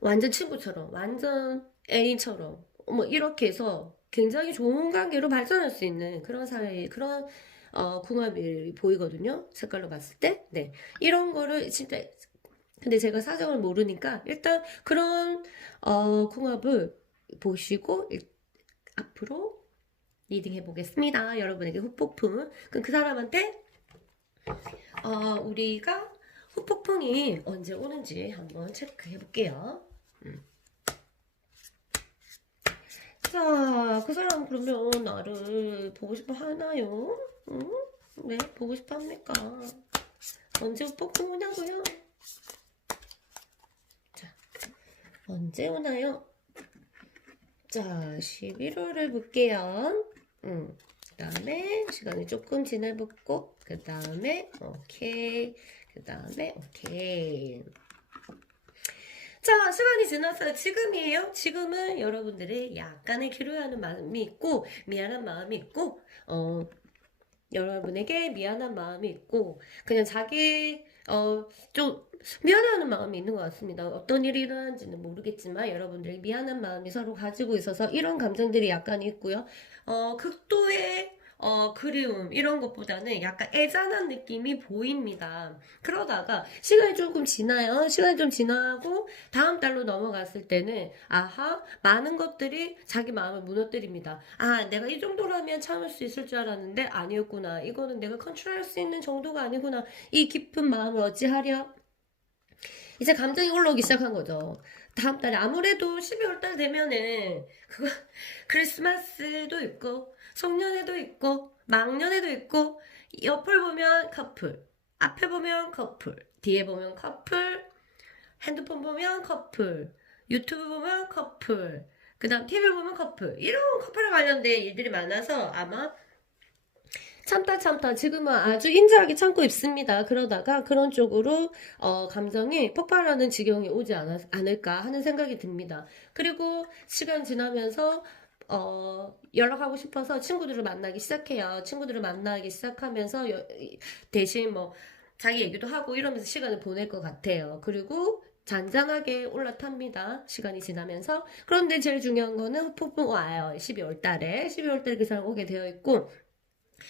완전 친구처럼 완전 애인처럼 뭐 이렇게 해서 굉장히 좋은 관계로 발전할 수 있는 그런 사이 그런 궁합이 보이거든요. 색깔로 봤을 때. 네. 이런 거를 진짜 근데 제가 사정을 모르니까 일단 그런 궁합을 보시고 앞으로 리딩 해보겠습니다. 여러분에게 후폭풍. 그럼 그 사람한테 우리가 후폭풍이 언제 오는지 한번 체크해 볼게요. 자, 그 사람 그러면 나를 보고 싶어 하나요? 응? 네, 보고 싶어 합니까? 언제 후폭풍 오냐고요? 자, 언제 오나요? 자, 11월을 볼게요. 그 다음에 시간이 조금 지나봤고, 그 다음에 오케이, 그 다음에 오케이. 자, 시간이 지났어요. 지금이에요. 지금은 여러분들의 약간의 기로하는 마음이 있고, 미안한 마음이 있고, 여러분에게 미안한 마음이 있고, 그냥 자기, 좀, 미안해하는 마음이 있는 것 같습니다. 어떤 일이 일어난지는 모르겠지만, 여러분들이 미안한 마음이 서로 가지고 있어서 이런 감정들이 약간 있고요. 극도의 그리움 이런 것보다는 약간 애잔한 느낌이 보입니다. 그러다가 시간이 조금 지나요. 시간이 좀 지나고 다음 달로 넘어갔을 때는 아하 많은 것들이 자기 마음을 무너뜨립니다. 아 내가 이 정도라면 참을 수 있을 줄 알았는데 아니었구나. 이거는 내가 컨트롤할 수 있는 정도가 아니구나. 이 깊은 마음을 어찌하랴? 이제 감정이 올라오기 시작한 거죠. 다음 달에 아무래도 12월 달 되면은 그거 크리스마스도 있고 송년회도 있고 막년회도 있고 옆을 보면 커플 앞에 보면 커플 뒤에 보면 커플 핸드폰 보면 커플 유튜브 보면 커플 그 다음 TV 보면 커플 이런 커플에 관련된 일들이 많아서 아마 참다 지금은 아주 인자하게 참고 있습니다. 그러다가 그런 쪽으로 감정이 폭발하는 지경이 오지 않을까 하는 생각이 듭니다. 그리고 시간 지나면서 연락하고 싶어서 친구들을 만나기 시작해요. 친구들을 만나기 시작하면서 대신 뭐 자기 얘기도 하고 이러면서 시간을 보낼 것 같아요. 그리고 잔잔하게 올라탑니다. 시간이 지나면서. 그런데 제일 중요한 거는 폭풍 와요. 12월 달에. 12월 달에 그 사람 오게 되어 있고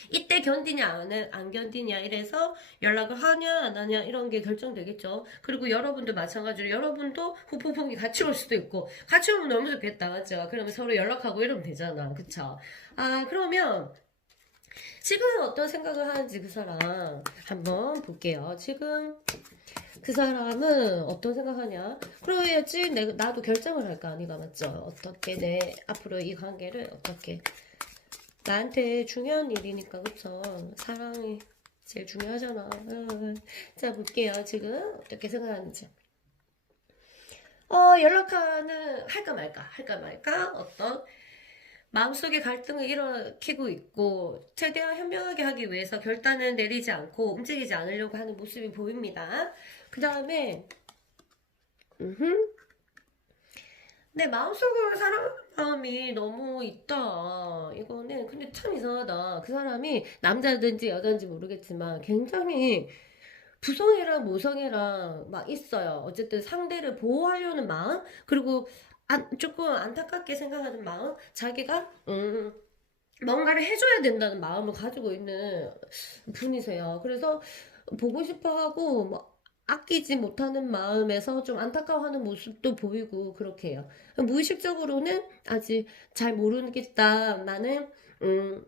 이때 견디냐 안 견디냐 이래서 연락을 하냐 안 하냐 이런 게 결정되겠죠. 그리고 여러분도 마찬가지로 여러분도 후폭풍이 같이 올 수도 있고 같이 오면 너무 좋겠다 맞죠? 그러면 서로 연락하고 이러면 되잖아 그쵸? 아 그러면 지금 어떤 생각을 하는지 그 사람 한번 볼게요. 지금 그 사람은 어떤 생각하냐? 그래야지 나도 결정을 할 거 아니가 맞죠? 어떻게 내 앞으로 이 관계를 어떻게 나한테 중요한 일이니까 그쵸? 사랑이 제일 중요하잖아. 자 볼게요. 지금 어떻게 생각하는지. 연락하는 할까 말까 어떤 마음속에 갈등을 일으키고 있고 최대한 현명하게 하기 위해서 결단을 내리지 않고 움직이지 않으려고 하는 모습이 보입니다. 그 다음에 내 마음속으로 사랑하는 마음이 너무 있다. 이거는 근데 참 이상하다. 그 사람이 남자든지 여자든지 모르겠지만 굉장히 부성애랑 모성애랑 막 있어요. 어쨌든 상대를 보호하려는 마음 그리고 조금 안타깝게 생각하는 마음 자기가 뭔가를 해줘야 된다는 마음을 가지고 있는 분이세요. 그래서 보고 싶어 하고 뭐 아끼지 못하는 마음에서 좀 안타까워하는 모습도 보이고 그렇게 해요. 무의식적으로는 아직 잘 모르겠다. 나는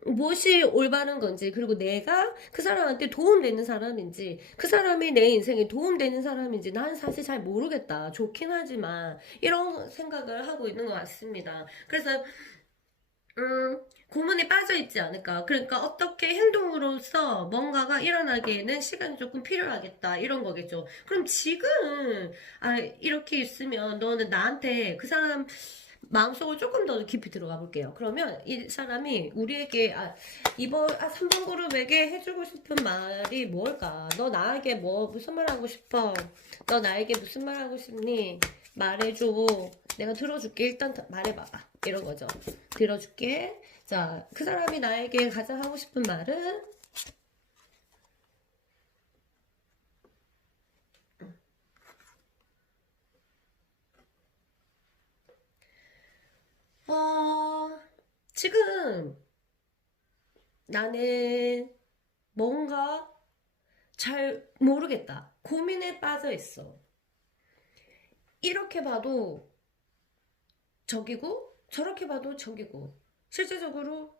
무엇이 올바른 건지 그리고 내가 그 사람한테 도움되는 사람인지 그 사람이 내 인생에 도움되는 사람인지 난 사실 잘 모르겠다. 좋긴 하지만 이런 생각을 하고 있는 것 같습니다. 그래서 고문에 빠져 있지 않을까. 그러니까 어떻게 행동으로서 뭔가가 일어나기에는 시간이 조금 필요하겠다. 이런 거겠죠. 그럼 지금, 이렇게 있으면 너는 나한테 그 사람 마음속으로 조금 더 깊이 들어가 볼게요. 그러면 이 사람이 우리에게, 3번 그룹에게 해주고 싶은 말이 뭘까? 너 나에게 무슨 말 하고 싶어? 너 나에게 무슨 말 하고 싶니? 말해줘. 내가 들어줄게. 일단 말해봐봐. 이런 거죠. 들어줄게. 자, 그 사람이 나에게 가장 하고 싶은 말은 지금 나는 뭔가 잘 모르겠다. 고민에 빠져 있어. 이렇게 봐도 저기고 저렇게 봐도 저기고 실제적으로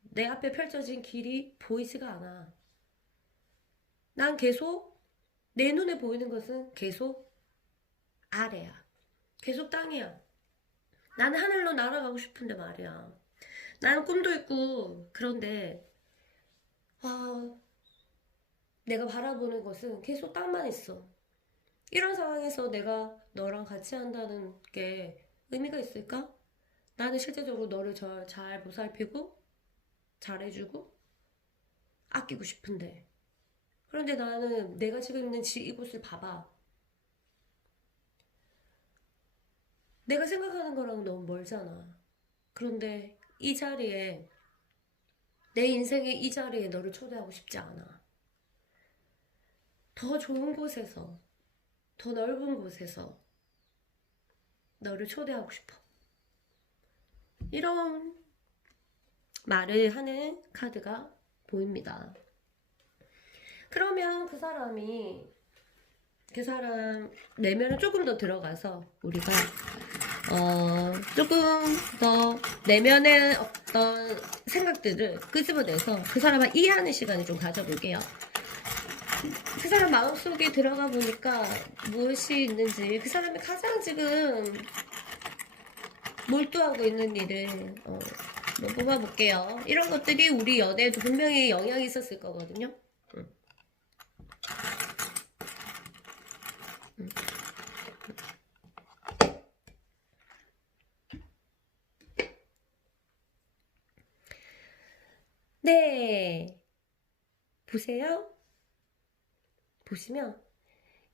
내 앞에 펼쳐진 길이 보이지가 않아. 난 계속 내 눈에 보이는 것은 계속 아래야. 계속 땅이야. 나는 하늘로 날아가고 싶은데 말이야. 나는 꿈도 있고 그런데 내가 바라보는 것은 계속 땅만 있어. 이런 상황에서 내가 너랑 같이 한다는 게 의미가 있을까? 나는 실제적으로 너를 잘 보살피고 잘해주고 아끼고 싶은데 그런데 나는 내가 지금 있는 이곳을 봐봐. 내가 생각하는 거랑은 너무 멀잖아. 그런데 이 자리에 내 인생의 이 자리에 너를 초대하고 싶지 않아. 더 좋은 곳에서 더 넓은 곳에서 너를 초대하고 싶어. 이런 말을 하는 카드가 보입니다. 그러면 그 사람 내면을 조금 더 들어가서 우리가 조금 더 내면의 어떤 생각들을 끄집어내서 그 사람을 이해하는 시간을 좀 가져볼게요. 그 사람 마음속에 들어가 보니까 무엇이 있는지 그 사람이 가장 지금 몰두하고 있는 일을 한번 뽑아볼게요. 이런 것들이 우리 연애에도 분명히 영향이 있었을 거거든요. 네, 보세요. 보시면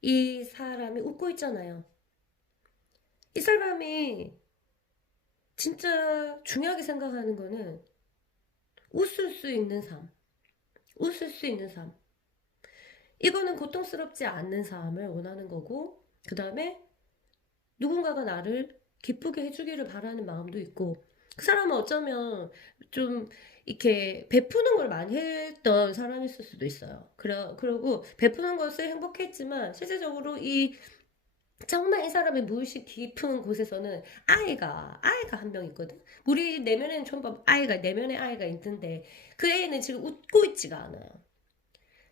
이 사람이 웃고 있잖아요. 이 사람이 진짜 중요하게 생각하는 거는 웃을 수 있는 삶. 웃을 수 있는 삶. 이거는 고통스럽지 않는 삶을 원하는 거고, 그 다음에 누군가가 나를 기쁘게 해주기를 바라는 마음도 있고, 그 사람은 어쩌면 좀 이렇게 베푸는 걸 많이 했던 사람이었을 수도 있어요. 그러고 베푸는 것을 행복했지만, 실제적으로 정말 이 사람의 무의식 깊은 곳에서는 아이가 한 명 있거든. 우리 내면에는 전부 내면에 아이가 있는데 그 애는 지금 웃고 있지가 않아요.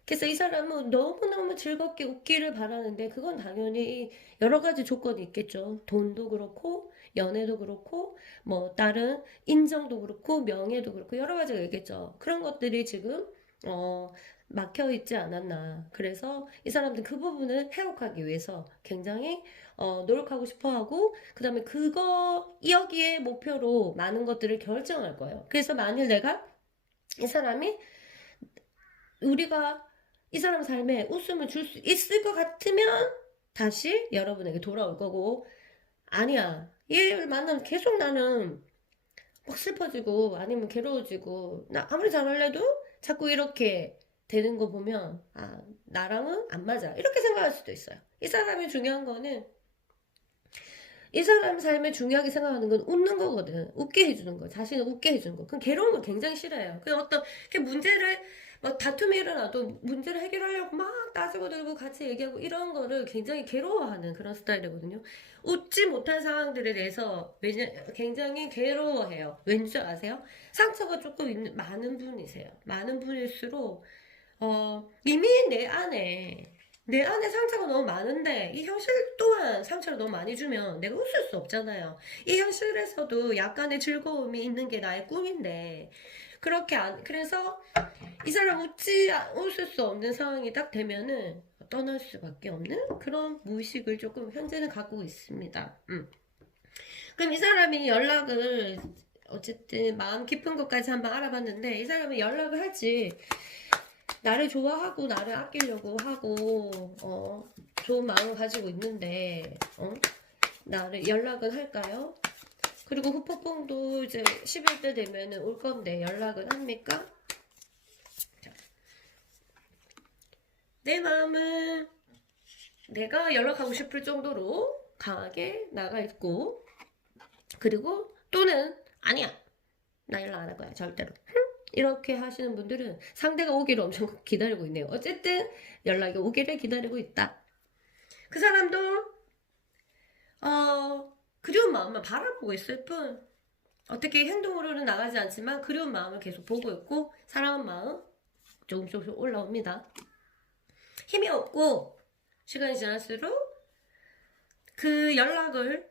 그래서 이 사람은 너무너무 즐겁게 웃기를 바라는데 그건 당연히 여러 가지 조건이 있겠죠. 돈도 그렇고 연애도 그렇고 뭐 다른 인정도 그렇고 명예도 그렇고 여러 가지가 있겠죠. 그런 것들이 지금 막혀 있지 않았나. 그래서 이 사람들 그 부분을 회복하기 위해서 굉장히 노력하고 싶어 하고, 그 다음에 여기에 목표로 많은 것들을 결정할 거예요. 그래서 만일 이 사람이, 우리가 이 사람 삶에 웃음을 줄 수 있을 것 같으면 다시 여러분에게 돌아올 거고, 아니야. 얘를 만나면 계속 나는 막 슬퍼지고, 아니면 괴로워지고, 나 아무리 잘할래도 자꾸 이렇게 되는 거 보면 나랑은 안 맞아 이렇게 생각할 수도 있어요. 이 사람이 중요한 거는 이 사람 삶에 중요하게 생각하는 건 웃는 거거든. 웃게 해주는 거, 자신을 웃게 해주는 거. 그럼 괴로운 거 굉장히 싫어해요. 그냥 어떤 문제를 막 다툼이 일어나도 문제를 해결하려고 막 따지고 들고 같이 얘기하고 이런 거를 굉장히 괴로워하는 그런 스타일이거든요. 웃지 못한 상황들에 대해서 굉장히 괴로워해요. 왠지 아세요? 상처가 조금 많은 분이세요. 많은 분일수록 이미 내 안에 상처가 너무 많은데 이 현실 또한 상처를 너무 많이 주면 내가 웃을 수 없잖아요. 이 현실에서도 약간의 즐거움이 있는 게 나의 꿈인데 그래서 이 사람 웃을 수 없는 상황이 딱 되면은 떠날 수밖에 없는 그런 무의식을 조금 현재는 갖고 있습니다. 그럼 이 사람이 연락을 어쨌든 마음 깊은 것까지 한번 알아봤는데 이 사람이 연락을 할지 나를 좋아하고 나를 아끼려고 하고 좋은 마음을 가지고 있는데 나를 연락은 할까요? 그리고 후폭풍도 이제 10일 때 되면은 올 건데 연락은 합니까? 자, 내 마음은 내가 연락하고 싶을 정도로 강하게 나가 있고, 그리고 또는 아니야, 나 연락 안 할 거야 절대로, 이렇게 하시는 분들은 상대가 오기를 엄청 기다리고 있네요. 어쨌든 연락이 오기를 기다리고 있다. 그 사람도 그리운 마음만 바라보고 있을 뿐 어떻게 행동으로는 나가지 않지만 그리운 마음을 계속 보고 있고, 사랑한 마음 조금씩 올라옵니다. 힘이 없고 시간이 지날수록 그 연락을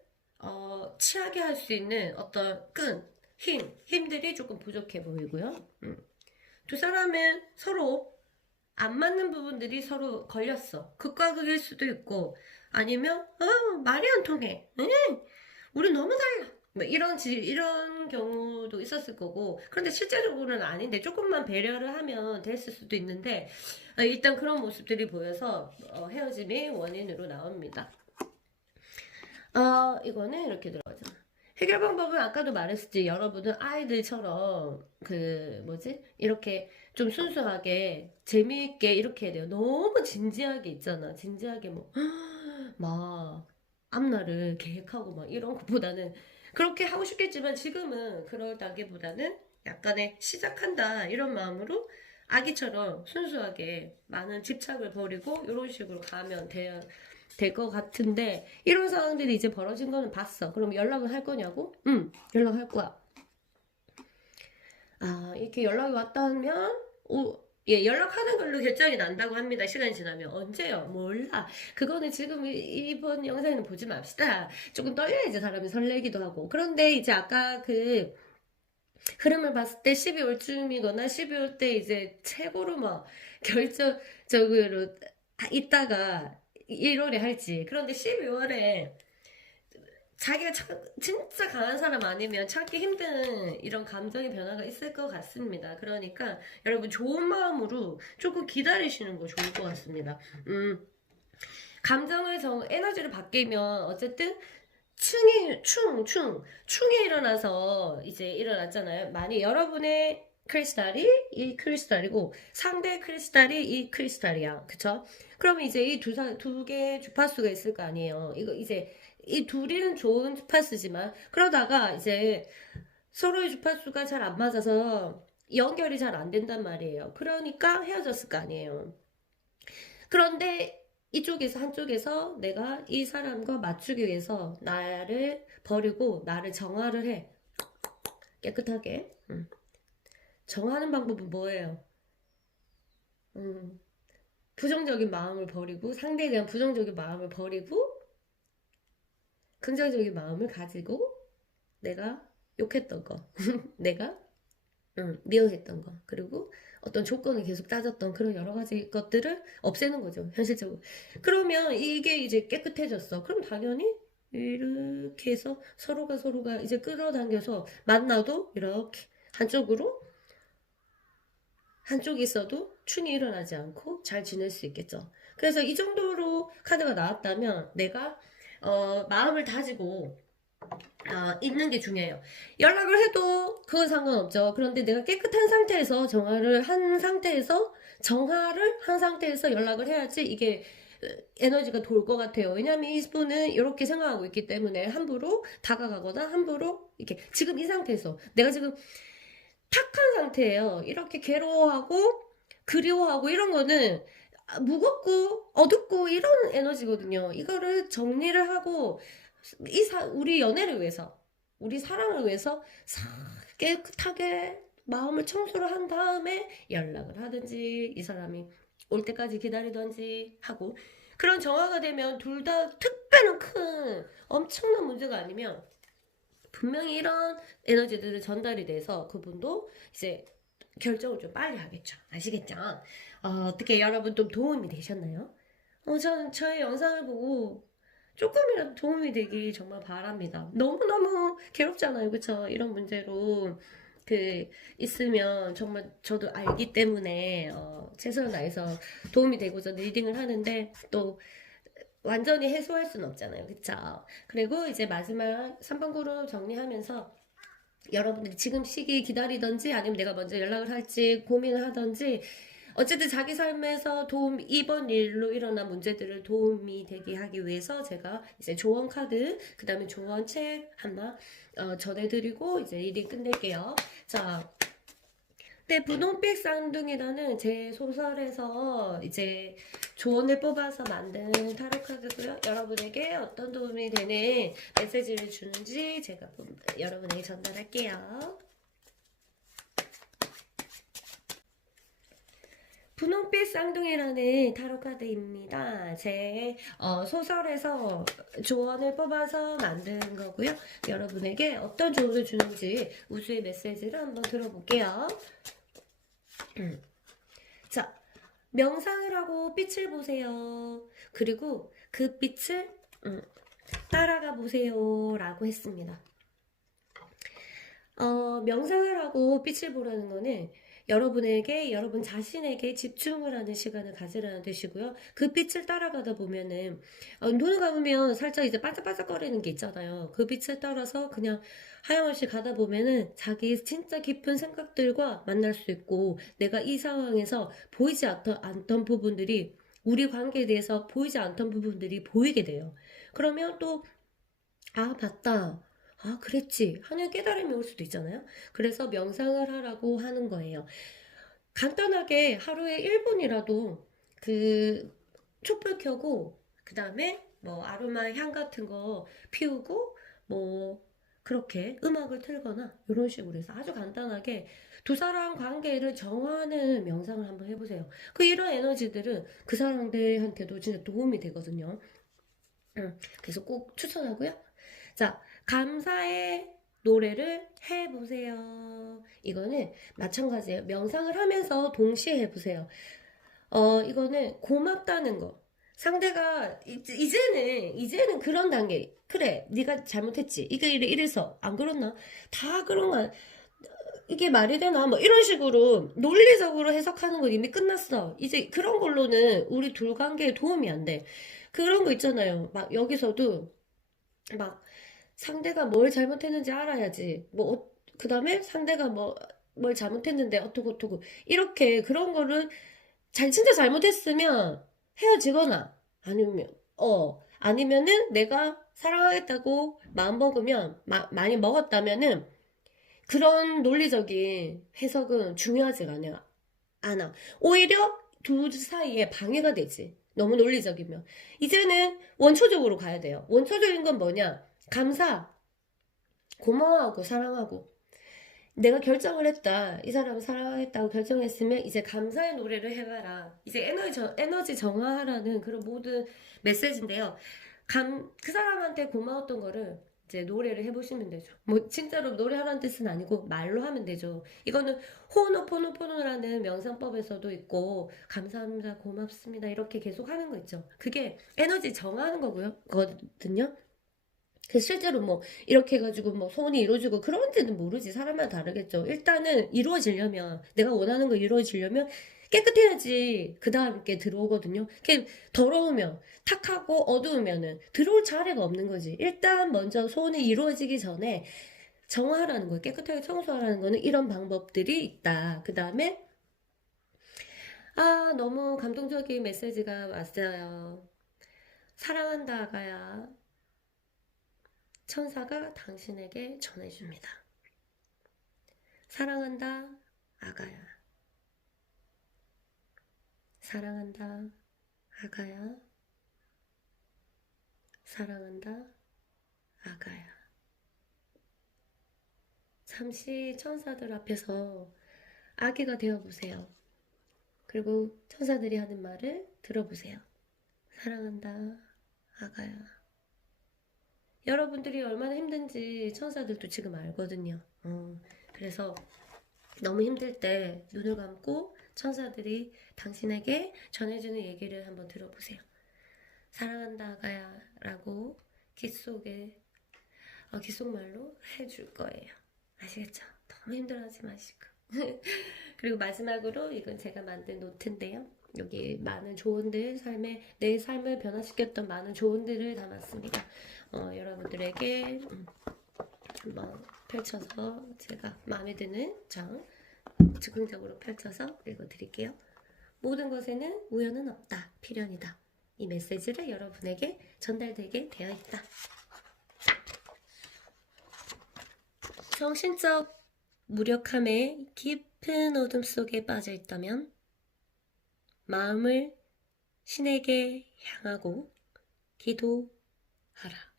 취하게 할 수 있는 어떤 힘들이 조금 부족해 보이고요. 두 사람은 서로 안 맞는 부분들이 서로 걸렸어. 극과 극일 수도 있고, 아니면 말이 안 통해. 우리 너무 달라. 뭐 이런 경우도 있었을 거고, 그런데 실제적으로는 아닌데 조금만 배려를 하면 됐을 수도 있는데, 일단 그런 모습들이 보여서 헤어짐이 원인으로 나옵니다. 이거는 이렇게 들어가죠. 해결 방법은 아까도 말했었지. 여러분은 아이들처럼 이렇게 좀 순수하게 재미있게 이렇게 해야 돼요. 너무 진지하게 있잖아. 진지하게 막 앞날을 계획하고 막 이런 것보다는, 그렇게 하고 싶겠지만 지금은 그럴다기보다는 약간의 시작한다 이런 마음으로 아기처럼 순수하게 많은 집착을 버리고 이런 식으로 가면 될 것 같은데, 이런 상황들이 이제 벌어진 거는 봤어. 그럼 연락을 할 거냐고? 응, 연락할 거야. 이렇게 연락이 왔다면 예, 연락하는 걸로 결정이 난다고 합니다. 시간이 지나면. 언제요? 몰라. 그거는 지금 이번 영상에는 보지 맙시다. 조금 떨려야지 사람이 설레기도 하고. 그런데 이제 아까 그 흐름을 봤을 때 12월 쯤이거나 12월 때 이제 최고로 막 결정적으로 있다가 1월에 할지. 그런데 12월에 자기가 진짜 강한 사람 아니면 참기 힘든 이런 감정의 변화가 있을 것 같습니다. 그러니까 여러분 좋은 마음으로 조금 기다리시는 거 좋을 것 같습니다. 감정을 에너지를 바뀌면 어쨌든 충이 일어나서 이제 일어났잖아요. 만약 여러분의 크리스탈이 이 크리스탈이고 상대 크리스탈이 이 크리스탈이야. 그쵸? 그러면 이제 이 두 개의 주파수가 있을 거 아니에요. 이거 이제 이 둘이는 좋은 주파수지만 그러다가 이제 서로의 주파수가 잘 안 맞아서 연결이 잘 안 된단 말이에요. 그러니까 헤어졌을 거 아니에요. 그런데 한쪽에서 내가 이 사람과 맞추기 위해서 나를 버리고 나를 정화를 해. 깨끗하게. 정하는 방법은 뭐예요? 부정적인 마음을 버리고, 상대에 대한 부정적인 마음을 버리고 긍정적인 마음을 가지고, 내가 욕했던 거 내가 미워했던 거, 그리고 어떤 조건을 계속 따졌던 그런 여러 가지 것들을 없애는 거죠, 현실적으로. 그러면 이게 이제 깨끗해졌어. 그럼 당연히 이렇게 해서 서로가 이제 끌어당겨서 만나도 이렇게 한쪽이 있어도 충이 일어나지 않고 잘 지낼 수 있겠죠. 그래서 이 정도로 카드가 나왔다면 내가 마음을 다지고 있는 게 중요해요. 연락을 해도 그건 상관없죠. 그런데 내가 깨끗한 상태에서 정화를 한 상태에서 연락을 해야지 이게 에너지가 돌 것 같아요. 왜냐면 이분은 이렇게 생각하고 있기 때문에 함부로 다가가거나 함부로 이렇게 지금 이 상태에서 내가 지금 탁한 상태예요. 이렇게 괴로워하고 그리워하고 이런 거는 무겁고 어둡고 이런 에너지거든요. 이거를 정리를 하고 우리 연애를 위해서, 우리 사랑을 위해서 깨끗하게 마음을 청소를 한 다음에 연락을 하든지 이 사람이 올 때까지 기다리든지 하고, 그런 정화가 되면 둘 다 특별한 큰 엄청난 문제가 아니면 분명히 이런 에너지들은 전달이 돼서 그분도 이제 결정을 좀 빨리 하겠죠. 아시겠죠? 어떻게 여러분 좀 도움이 되셨나요? 저는 저의 영상을 보고 조금이라도 도움이 되길 정말 바랍니다. 너무너무 괴롭잖아요. 그쵸? 이런 문제로 있으면 정말 저도 알기 때문에 최선을 다해서 도움이 되고자 리딩을 하는데, 또 완전히 해소할 수는 없잖아요. 그쵸? 그리고 이제 마지막 3번 그룹 정리하면서 여러분들이 지금 시기 기다리던지 아니면 내가 먼저 연락을 할지 고민을 하던지 어쨌든 자기 삶에서 이번 일로 일어난 문제들을 도움이 되게 하기 위해서 제가 이제 조언 카드, 그 다음에 조언 책 한번 전해드리고 이제 일이 끝낼게요. 자, 네, 분홍빛 쌍둥이라는 제 소설에서 이제 조언을 뽑아서 만든 타로 카드고요. 여러분에게 어떤 도움이 되는 메시지를 주는지 제가 여러분에게 전달할게요. 분홍빛 쌍둥이라는 타로 카드입니다. 제 소설에서 조언을 뽑아서 만든 거고요. 여러분에게 어떤 조언을 주는지 우수의 메시지를 한번 들어볼게요. 자, 명상을 하고 빛을 보세요. 그리고 그 빛을 따라가 보세요. 라고 했습니다. 명상을 하고 빛을 보라는 거는 여러분에게, 여러분 자신에게 집중을 하는 시간을 가지라는 뜻이고요. 그 빛을 따라가다 보면은, 눈을 감으면 살짝 이제 반짝반짝거리는 게 있잖아요. 그 빛을 따라서 그냥 하염없이 가다 보면은 자기 진짜 깊은 생각들과 만날 수 있고, 내가 이 상황에서 보이지 않던 부분들이, 우리 관계에 대해서 보이지 않던 부분들이 보이게 돼요. 그러면 또, 아, 맞다. 아, 그랬지. 하는 깨달음이 올 수도 있잖아요. 그래서 명상을 하라고 하는 거예요. 간단하게 하루에 1분이라도 그 촛불 켜고, 그 다음에 뭐 아로마 향 같은 거 피우고, 뭐 그렇게 음악을 틀거나 이런 식으로 해서 아주 간단하게 두 사람 관계를 정화하는 명상을 한번 해보세요. 이런 에너지들은 그 사람들한테도 진짜 도움이 되거든요. 그래서 꼭 추천하고요. 자, 감사의 노래를 해보세요. 이거는 마찬가지예요. 명상을 하면서 동시에 해보세요. 이거는 고맙다는 거. 상대가 이제는 그런 단계. 그래, 네가 잘못했지. 이게 이래서 안 그렇나? 다 그런 거 이게 말이 되나? 뭐 이런 식으로 논리적으로 해석하는 건 이미 끝났어. 이제 그런 걸로는 우리 둘 관계에 도움이 안 돼. 그런 거 있잖아요. 막 여기서도 막 상대가 뭘 잘못했는지 알아야지. 그 다음에 상대가 뭘 잘못했는데 어떡고 이렇게 그런 거를 진짜 잘못했으면 헤어지거나 아니면은 내가 사랑하겠다고 마음먹으면, 많이 먹었다면은 그런 논리적인 해석은 중요하지가 않아. 오히려 둘 사이에 방해가 되지. 너무 논리적이면. 이제는 원초적으로 가야 돼요. 원초적인 건 뭐냐? 감사, 고마워하고 사랑하고. 내가 결정을 했다. 이 사람을 사랑하겠다고 결정했으면 이제 감사의 노래를 해봐라. 이제 에너지 정화하라는 그런 모든 메시지인데요. 그 사람한테 고마웠던 거를 이제 노래를 해보시면 되죠. 뭐 진짜로 노래하라는 뜻은 아니고 말로 하면 되죠. 이거는 호노포노포노라는 명상법에서도 있고 감사합니다, 고맙습니다 이렇게 계속 하는 거 있죠. 그게 에너지 정화하는 거거든요. 실제로 뭐 이렇게 해가지고 뭐 소원이 이루어지고 그런지는 모르지. 사람마다 다르겠죠. 일단은 이루어지려면 내가 원하는 거 이루어지려면 깨끗해야지 그 다음 게 들어오거든요. 더러우면 탁하고 어두우면은 들어올 자리가 없는 거지. 일단 먼저 소원이 이루어지기 전에 정화하라는 거예요. 깨끗하게 청소하라는 거는 이런 방법들이 있다. 그 다음에 너무 감동적인 메시지가 왔어요. 사랑한다 아가야. 천사가 당신에게 전해줍니다. 사랑한다, 아가야. 사랑한다, 아가야. 사랑한다, 아가야. 잠시 천사들 앞에서 아기가 되어보세요. 그리고 천사들이 하는 말을 들어보세요. 사랑한다, 아가야. 여러분들이 얼마나 힘든지 천사들도 지금 알거든요. 그래서 너무 힘들 때 눈을 감고 천사들이 당신에게 전해주는 얘기를 한번 들어보세요. 사랑한다 아가야 라고 귓속말로 해줄 거예요. 아시겠죠? 너무 힘들어하지 마시고. 그리고 마지막으로 이건 제가 만든 노트인데요. 여기 많은 조언들, 내 삶을 변화시켰던 많은 조언들을 담았습니다. 여러분들에게 한번 펼쳐서 제가 마음에 드는 장 즉흥적으로 펼쳐서 읽어드릴게요. 모든 것에는 우연은 없다. 필연이다. 이 메시지를 여러분에게 전달되게 되어 있다. 정신적 무력함의 깊은 어둠 속에 빠져 있다면 마음을 신에게 향하고 기도하라.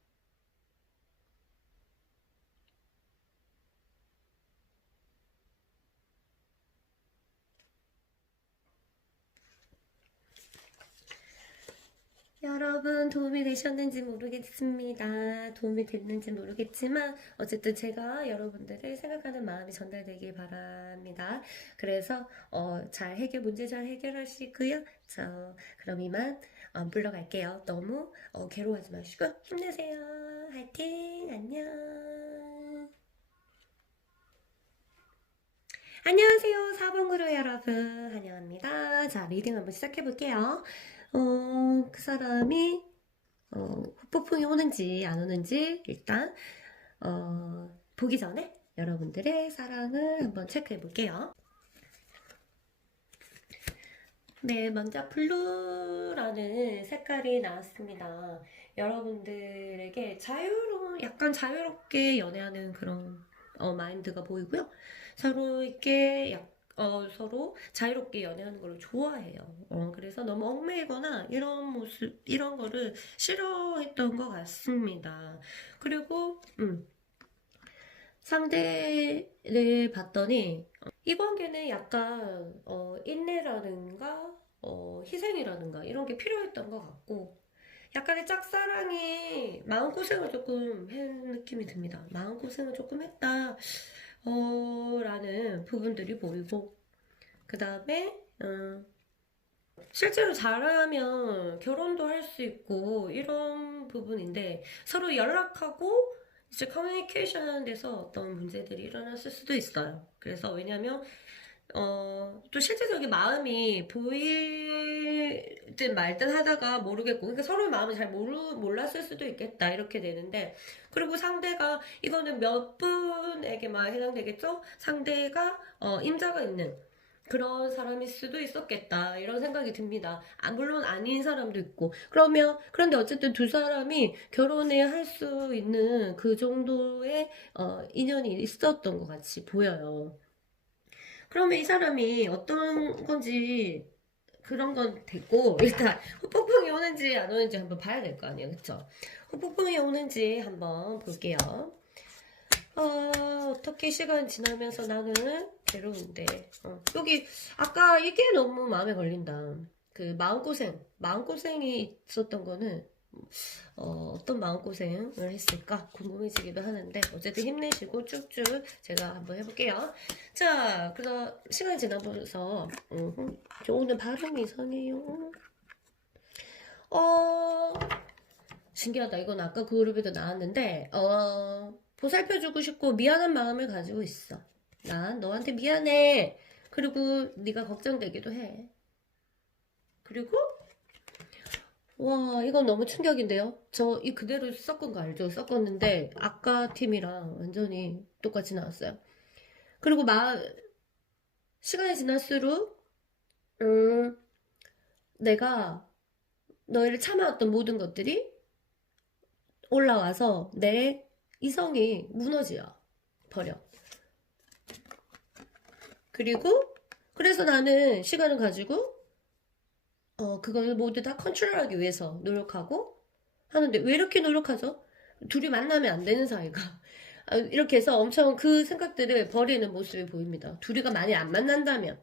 여러분 도움이 되셨는지 모르겠습니다. 도움이 됐는지 모르겠지만 어쨌든 제가 여러분들을 생각하는 마음이 전달되길 바랍니다. 그래서 문제 잘 해결하시고요. 그럼 이만 물러갈게요. 너무 괴로워하지 마시고 힘내세요. 화이팅! 안녕! 안녕하세요. 4번 그룹 여러분 환영합니다. 자, 리딩 한번 시작해 볼게요. 그 사람이 후폭풍이 오는지 안 오는지 일단 보기 전에 여러분들의 사랑을 한번 체크해 볼게요. 네, 먼저 블루라는 색깔이 나왔습니다. 여러분들에게 약간 자유롭게 연애하는 그런 마인드가 보이고요. 서로 자유롭게 연애하는 걸 좋아해요. 그래서 너무 얽매이거나 이런 거를 싫어했던 것 같습니다. 그리고 상대를 봤더니 이 관계는 약간 인내라든가 희생이라든가 이런 게 필요했던 것 같고 약간의 짝사랑이 마음고생을 조금 한 느낌이 듭니다. 마음고생을 조금 했다 라는 부분들이 보이고 그 다음에 실제로 잘하면 결혼도 할 수 있고 이런 부분인데 서로 연락하고 이제 커뮤니케이션 하는 데서 어떤 문제들이 일어났을 수도 있어요. 그래서 왜냐면 또 실제적인 마음이 보일 듯 말 듯 하다가 모르겠고 그러니까 서로의 마음을 잘 몰랐을 수도 있겠다 이렇게 되는데 그리고 상대가 이거는 몇 분에게만 해당되겠죠? 상대가 임자가 있는 그런 사람일 수도 있었겠다 이런 생각이 듭니다. 물론 아닌 사람도 있고 그런데 어쨌든 두 사람이 결혼을 할 수 있는 그 정도의 인연이 있었던 것 같이 보여요. 그러면 이 사람이 어떤 건지 그런 건 됐고 일단 후폭풍이 오는지 안 오는지 한번 봐야 될 거 아니에요, 그쵸? 후폭풍이 오는지 한번 볼게요. 어떻게 시간 지나면서 나는 괴로운데 여기 아까 이게 너무 마음에 걸린다. 그 마음고생이 있었던 거는 어떤 마음고생을 했을까 궁금해지기도 하는데 어쨌든 힘내시고 쭉쭉 제가 한번 해볼게요. 자, 그래서 시간이 지나면서 저 오늘 발음이 이상해요. 신기하다. 이건 아까 그 그룹에도 나왔는데 보살펴주고 싶고 미안한 마음을 가지고 있어. 난 너한테 미안해. 그리고 네가 걱정되기도 해. 그리고 와, 이건 너무 충격인데요? 저 이 그대로 섞은 거 알죠? 섞었는데 아까 팀이랑 완전히 똑같이 나왔어요. 그리고 시간이 지날수록 내가 너희를 참아왔던 모든 것들이 올라와서 내 이성이 무너져 버려. 그리고 그래서 나는 시간을 가지고 그걸 모두 다 컨트롤하기 위해서 노력하고 하는데 왜 이렇게 노력하죠? 둘이 만나면 안 되는 사이가 이렇게 해서 엄청 그 생각들을 버리는 모습이 보입니다. 둘이가 많이 안 만난다면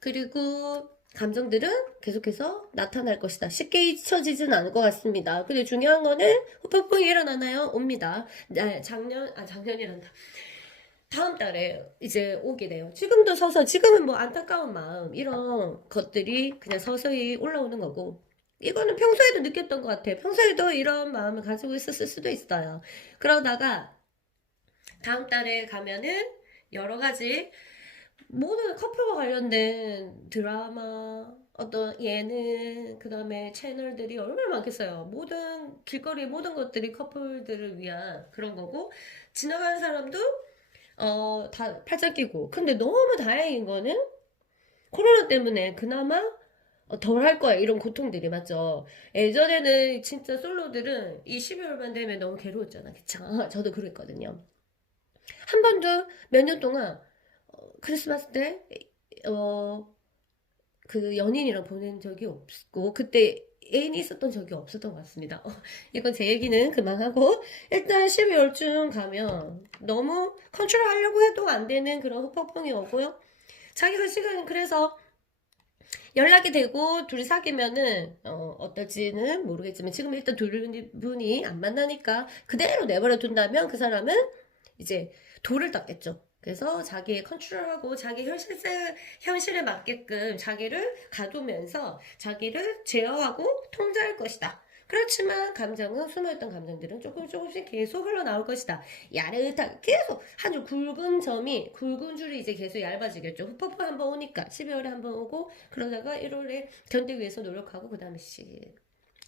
그리고 감정들은 계속해서 나타날 것이다. 쉽게 잊혀지진 않을 것 같습니다. 근데 중요한 거는 후폭풍이 일어나나요? 옵니다. 작년이란다. 다음 달에 이제 오게 돼요. 지금은 뭐 안타까운 마음, 이런 것들이 그냥 서서히 올라오는 거고, 이거는 평소에도 느꼈던 것 같아요. 평소에도 이런 마음을 가지고 있었을 수도 있어요. 그러다가 다음 달에 가면은 여러 가지 모든 커플과 관련된 드라마, 어떤 예능, 그 다음에 채널들이 얼마나 많겠어요. 모든, 길거리 모든 것들이 커플들을 위한 그런 거고, 지나가는 사람도, 다 팔짱 끼고. 근데 너무 다행인 거는, 코로나 때문에 그나마 덜 할 거야. 이런 고통들이, 맞죠? 예전에는 진짜 솔로들은 이 12월만 되면 너무 괴로웠잖아. 그쵸? 저도 그랬거든요. 한 번도 몇 년 동안 크리스마스 때 어, 그 연인이랑 보낸 적이 없고 그때 애인이 있었던 적이 없었던 것 같습니다. 이건 제 얘기는 그만하고 일단 12월쯤 가면 너무 컨트롤하려고 해도 안 되는 그런 후폭풍이 오고요. 자기가 시간 그래서 연락이 되고 둘이 사귀면은 어떨지는 모르겠지만 지금 일단 두 분이 안 만나니까 그대로 내버려 둔다면 그 사람은 이제 돌을 닦겠죠. 그래서 자기의 컨트롤하고 자기 현실에 맞게끔 자기를 가두면서 자기를 제어하고 통제할 것이다. 그렇지만 감정은 숨어있던 감정들은 조금씩 계속 흘러나올 것이다. 야릇하게 계속 한 줄 굵은 줄이 이제 계속 얇아지겠죠. 후퍼프 한번 오니까 12월에 한번 오고 그러다가 1월에 견디기 위해서 노력하고 그 다음에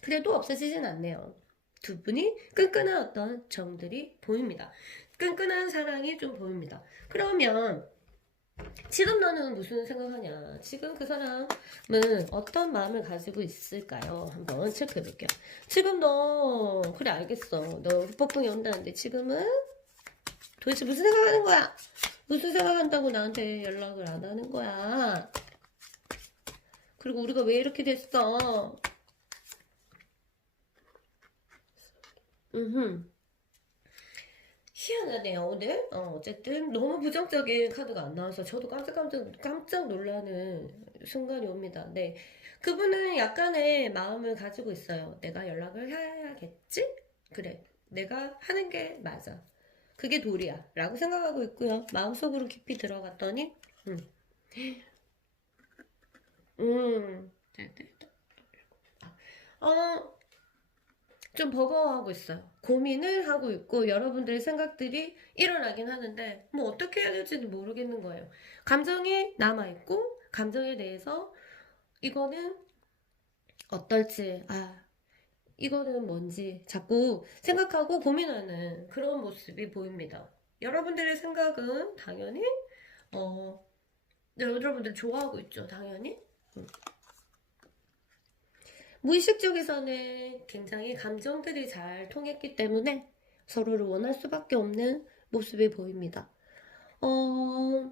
그래도 없어지진 않네요. 두 분이 끈끈한 어떤 정들이 보입니다. 끈끈한 사랑이 좀 보입니다. 그러면 지금 너는 무슨 생각하냐? 지금 그 사람은 어떤 마음을 가지고 있을까요? 한번 체크해 볼게요. 지금 너 그래 알겠어. 너 후폭풍이 온다는데 지금은 도대체 무슨 생각하는 거야? 무슨 생각한다고 나한테 연락을 안 하는 거야? 그리고 우리가 왜 이렇게 됐어? 음. 희한하네요, 오늘. 어쨌든 너무 부정적인 카드가 안 나와서 저도 깜짝 놀라는 순간이 옵니다. 네. 그분은 약간의 마음을 가지고 있어요. 내가 연락을 해야겠지? 그래. 내가 하는 게 맞아. 그게 도리야. 라고 생각하고 있고요. 마음속으로 깊이 들어갔더니, 음, 네, 네. 어, 좀 버거워하고 있어요. 고민을 하고 있고 여러분들의 생각들이 일어나긴 하는데 뭐 어떻게 해야 될지는 모르겠는 거예요. 감정이 남아있고 감정에 대해서 이거는 어떨지 이거는 뭔지 자꾸 생각하고 고민하는 그런 모습이 보입니다. 여러분들의 생각은 당연히 어 여러분들 좋아하고 있죠. 당연히 무의식 쪽에서는 굉장히 감정들이 잘 통했기 때문에 서로를 원할 수밖에 없는 모습이 보입니다. 어,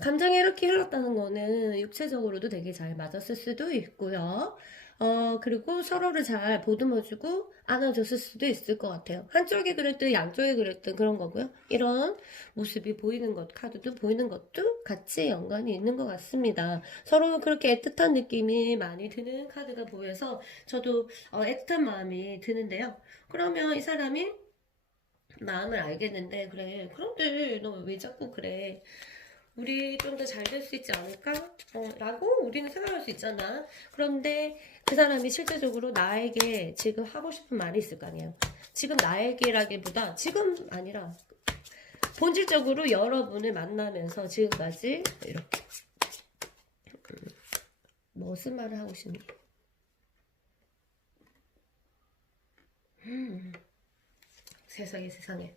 감정이 이렇게 흘렀다는 거는 육체적으로도 되게 잘 맞았을 수도 있고요. 그리고 서로를 잘 보듬어주고 안아줬을 수도 있을 것 같아요. 한쪽이 그랬든 양쪽이 그랬든 그런 거고요. 이런 모습이 보이는 것, 카드도 보이는 것도 같이 연관이 있는 것 같습니다. 서로 그렇게 애틋한 느낌이 많이 드는 카드가 보여서 저도 애틋한 마음이 드는데요. 그러면 이 사람이 마음을 알겠는데, 그래. 그런데 너 왜 자꾸 그래? 우리 좀 더 잘 될 수 있지 않을까? 라고 우리는 생각할 수 있잖아. 그런데 그 사람이 실제적으로 나에게 지금 하고 싶은 말이 있을 거 아니에요. 지금 나에게라기보다 지금 아니라 본질적으로 여러분을 만나면서 지금까지 이렇게 무슨 말을 하고 싶니? 세상에 세상에.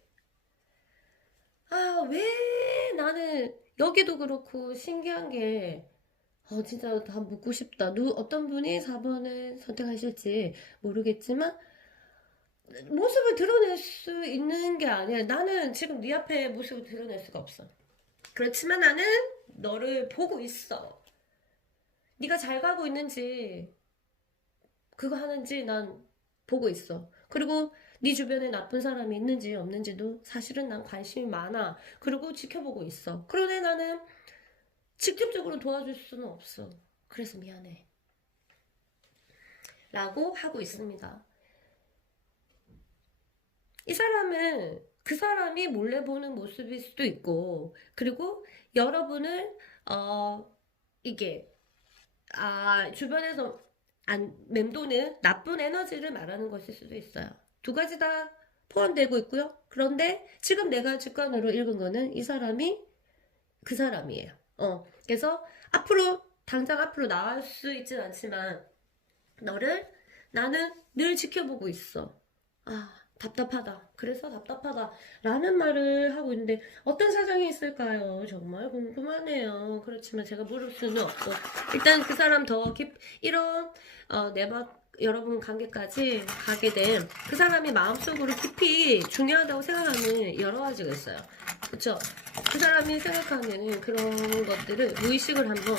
왜 나는 여기도 그렇고 신기한 게 진짜 다 묻고 싶다. 어떤 분이 4번을 선택하실지 모르겠지만 모습을 드러낼 수 있는 게 아니야. 나는 지금 네 앞에 모습을 드러낼 수가 없어. 그렇지만 나는 너를 보고 있어. 네가 잘 가고 있는지 그거 하는지 난 보고 있어. 그리고 네 주변에 나쁜 사람이 있는지 없는지도 사실은 난 관심이 많아. 그리고 지켜보고 있어. 그런데 나는 직접적으로 도와줄 수는 없어. 그래서 미안해. 라고 하고 있습니다. 이 사람은 그 사람이 몰래 보는 모습일 수도 있고, 그리고 여러분을, 이게, 주변에서 맴도는 나쁜 에너지를 말하는 것일 수도 있어요. 두 가지 다 포함되고 있고요. 그런데 지금 내가 직관으로 읽은 거는 이 사람이 그 사람이에요. 그래서 당장 앞으로 나갈 수 있진 않지만, 나는 늘 지켜보고 있어. 답답하다. 그래서 답답하다. 라는 말을 하고 있는데, 어떤 사정이 있을까요? 정말 궁금하네요. 그렇지만 제가 물을 수는 없고. 일단 그 사람 이런, 여러분 관계까지 가게 된 그 사람이 마음속으로 깊이 중요하다고 생각하는 여러 가지가 있어요. 그쵸? 그 사람이 생각하는 그런 것들을 무의식을 한번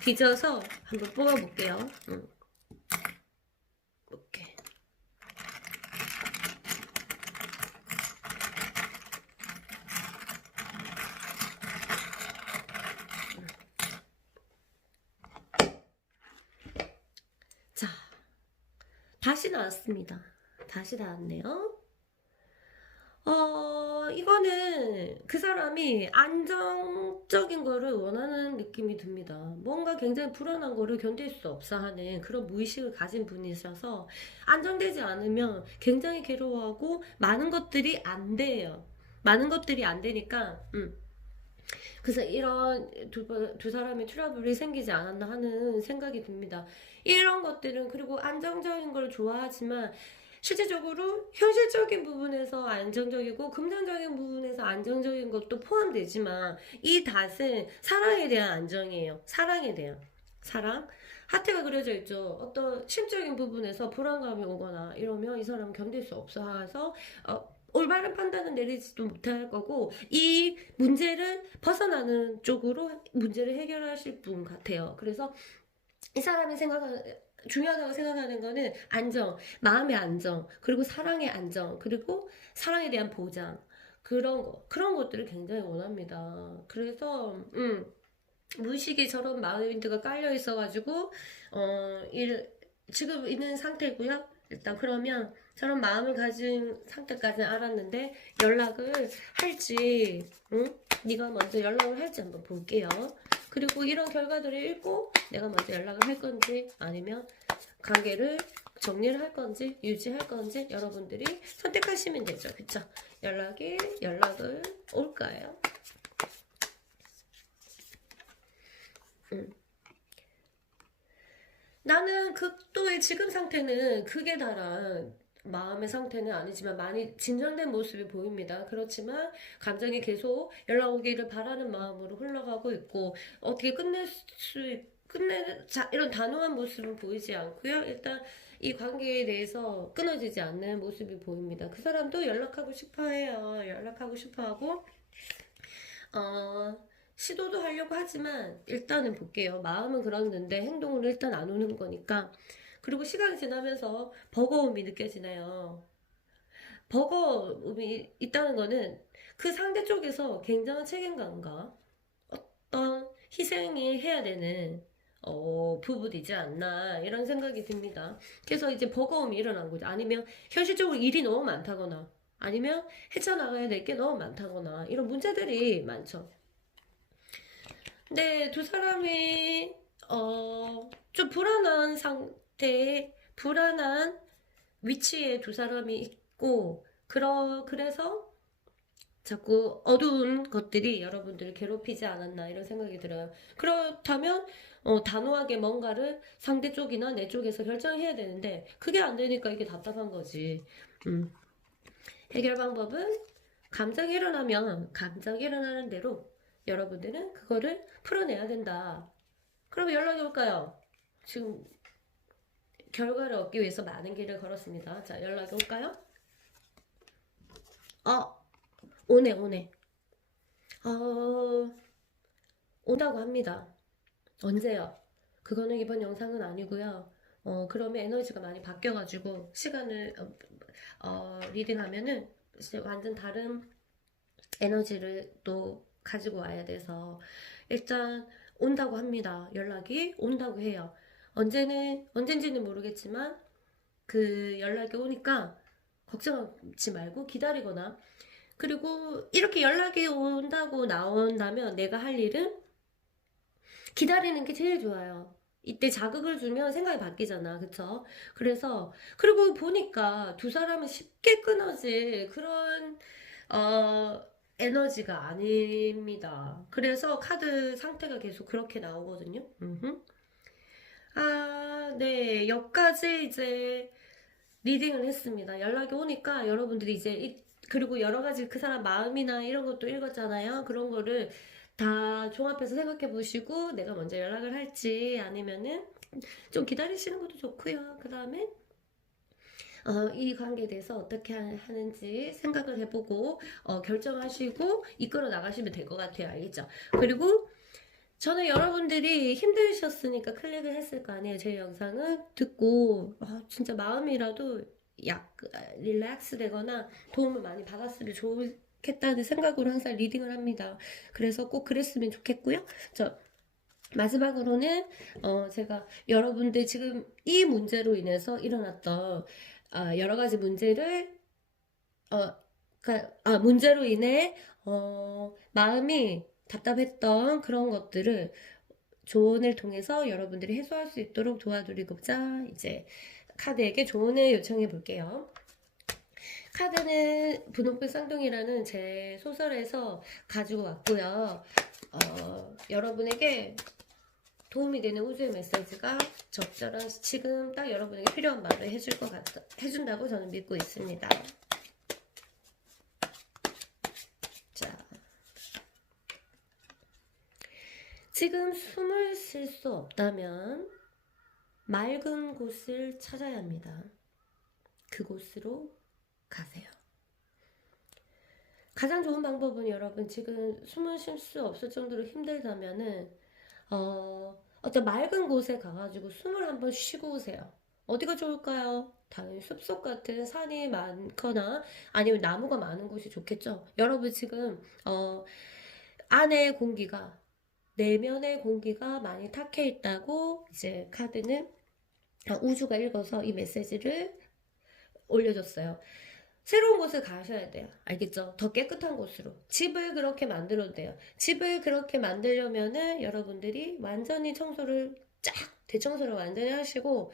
빚어서 한번 뽑아볼게요. 오케이. 자, 다시 나왔습니다. 다시 나왔네요. 이거는 그 사람이 안정적인 거를 원하는 느낌이 듭니다. 뭔가 굉장히 불안한 거를 견딜 수 없어 하는 그런 무의식을 가진 분이셔서 안정되지 않으면 굉장히 괴로워하고 많은 것들이 안 돼요. 많은 것들이 안 되니까, 그래서 이런 두 사람의 트러블이 생기지 않았나 하는 생각이 듭니다. 이런 것들은 그리고 안정적인 걸 좋아하지만 실제적으로 현실적인 부분에서 안정적이고 금전적인 부분에서 안정적인 것도 포함되지만 이 닷은 사랑에 대한 안정이에요. 사랑에 대한 사랑. 하트가 그려져 있죠. 어떤 심적인 부분에서 불안감이 오거나 이러면 이 사람은 견딜 수 없어 해서 올바른 판단은 내리지도 못할 거고 이 문제를 벗어나는 쪽으로 문제를 해결하실 분 같아요. 그래서 이 사람이 중요하다고 생각하는 거는 안정, 마음의 안정, 그리고 사랑의 안정, 그리고 사랑에 대한 보장, 그런 것들을 굉장히 원합니다. 그래서, 무의식이 저런 마인드가 깔려 있어가지고, 지금 있는 상태고요. 일단 그러면 저런 마음을 가진 상태까지는 알았는데, 연락을 할지, 네가 먼저 연락을 할지 한번 볼게요. 그리고 이런 결과들을 읽고 내가 먼저 연락을 할 건지 아니면 관계를 정리를 할 건지 유지할 건지 여러분들이 선택하시면 되죠. 그쵸? 연락을 올까요? 나는 극도의 지금 상태는 극에 달한 마음의 상태는 아니지만 많이 진전된 모습이 보입니다. 그렇지만 감정이 계속 연락 오기를 바라는 마음으로 흘러가고 있고 어떻게 이런 단호한 모습은 보이지 않고요. 일단 이 관계에 대해서 끊어지지 않는 모습이 보입니다. 그 사람도 연락하고 싶어 해요. 연락하고 싶어 하고 시도도 하려고 하지만 일단은 볼게요. 마음은 그렇는데 행동으로 일단 안 오는 거니까. 그리고 시간이 지나면서 버거움이 느껴지나요? 버거움이 있다는 거는 그 상대 쪽에서 굉장한 책임감과 어떤 희생이 해야 되는 부분이지 않나 이런 생각이 듭니다. 그래서 이제 버거움이 일어난 거죠. 아니면 현실적으로 일이 너무 많다거나 아니면 헤쳐나가야 될 게 너무 많다거나 이런 문제들이 많죠. 근데 두 사람이 좀 불안한 상태에 불안한 위치에 두 사람이 있고 그래서 자꾸 어두운 것들이 여러분들을 괴롭히지 않았나 이런 생각이 들어요. 그렇다면 단호하게 뭔가를 상대 쪽이나 내 쪽에서 결정해야 되는데 그게 안 되니까 이게 답답한 거지. 해결 방법은 감정이 일어나면 감정이 일어나는 대로 여러분들은 그거를 풀어내야 된다. 그러면 연락이 올까요? 지금 결과를 얻기 위해서 많은 길을 걸었습니다. 자, 연락이 올까요? 오네. 온다고 합니다. 언제요? 그거는 이번 영상은 아니고요. 그러면 에너지가 많이 바뀌어가지고 시간을 리딩하면은 완전 다른 에너지를 또 가지고 와야 돼서 일단 온다고 합니다. 연락이 온다고 해요. 언젠지는 모르겠지만 그 연락이 오니까 걱정하지 말고 기다리거나 그리고 이렇게 연락이 온다고 나온다면 내가 할 일은 기다리는 게 제일 좋아요. 이때 자극을 주면 생각이 바뀌잖아. 그쵸? 그리고 보니까 두 사람은 쉽게 끊어질 그런, 에너지가 아닙니다. 그래서 카드 상태가 계속 그렇게 나오거든요. 아, 네. 여기까지 이제 리딩을 했습니다. 연락이 오니까 여러분들이 이제 그리고 여러 가지 그 사람 마음이나 이런 것도 읽었잖아요. 그런 거를 다 종합해서 생각해 보시고 내가 먼저 연락을 할지 아니면은 좀 기다리시는 것도 좋고요. 그 다음에 이 관계에 대해서 어떻게 하는지 생각을 해보고 결정하시고 이끌어 나가시면 될 것 같아요. 알겠죠? 그리고 저는 여러분들이 힘드셨으니까 클릭을 했을 거 아니에요. 제 영상을 듣고 진짜 마음이라도 약 릴렉스 되거나 도움을 많이 받았으면 좋겠다는 생각으로 항상 리딩을 합니다. 그래서 꼭 그랬으면 좋겠고요. 마지막으로는 제가 여러분들 지금 이 문제로 인해서 일어났던 여러 가지 문제를 문제로 인해 마음이 답답했던 그런 것들을 조언을 통해서 여러분들이 해소할 수 있도록 도와드리고자 이제 카드에게 조언을 요청해 볼게요. 카드는 분홍빛 쌍둥이라는 제 소설에서 가지고 왔고요. 여러분에게 도움이 되는 우주의 메시지가 적절한 지금 딱 여러분에게 필요한 말을 해준다고 저는 믿고 있습니다. 자, 지금 숨을 쉴 수 없다면 맑은 곳을 찾아야 합니다. 그곳으로 가세요. 가장 좋은 방법은 여러분 지금 숨을 쉴 수 없을 정도로 힘들다면은 어떤 맑은 곳에 가가지고 숨을 한번 쉬고 오세요. 어디가 좋을까요? 당연히 숲속 같은 산이 많거나 아니면 나무가 많은 곳이 좋겠죠. 여러분 지금 안의 공기가 내면의 공기가 많이 탁해 있다고 이제 카드는 우주가 읽어서 이 메시지를 올려줬어요. 새로운 곳을 가셔야 돼요. 알겠죠? 더 깨끗한 곳으로. 집을 그렇게 만들어도 돼요. 집을 그렇게 만들려면은 여러분들이 완전히 청소를 대청소를 완전히 하시고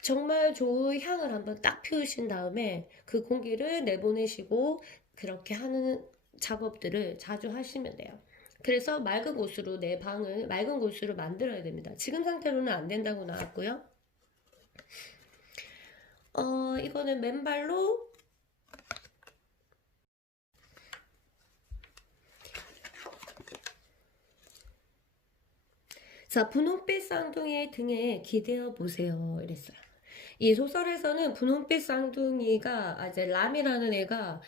정말 좋은 향을 한번 딱 피우신 다음에 그 공기를 내보내시고 그렇게 하는 작업들을 자주 하시면 돼요. 그래서 맑은 곳으로 내 방을 맑은 곳으로 만들어야 됩니다. 지금 상태로는 안 된다고 나왔고요. 이거는 맨발로 자, 분홍빛 쌍둥이의 등에 기대어 보세요. 이랬어요. 이 소설에서는 분홍빛 쌍둥이가 이제 람이라는 애가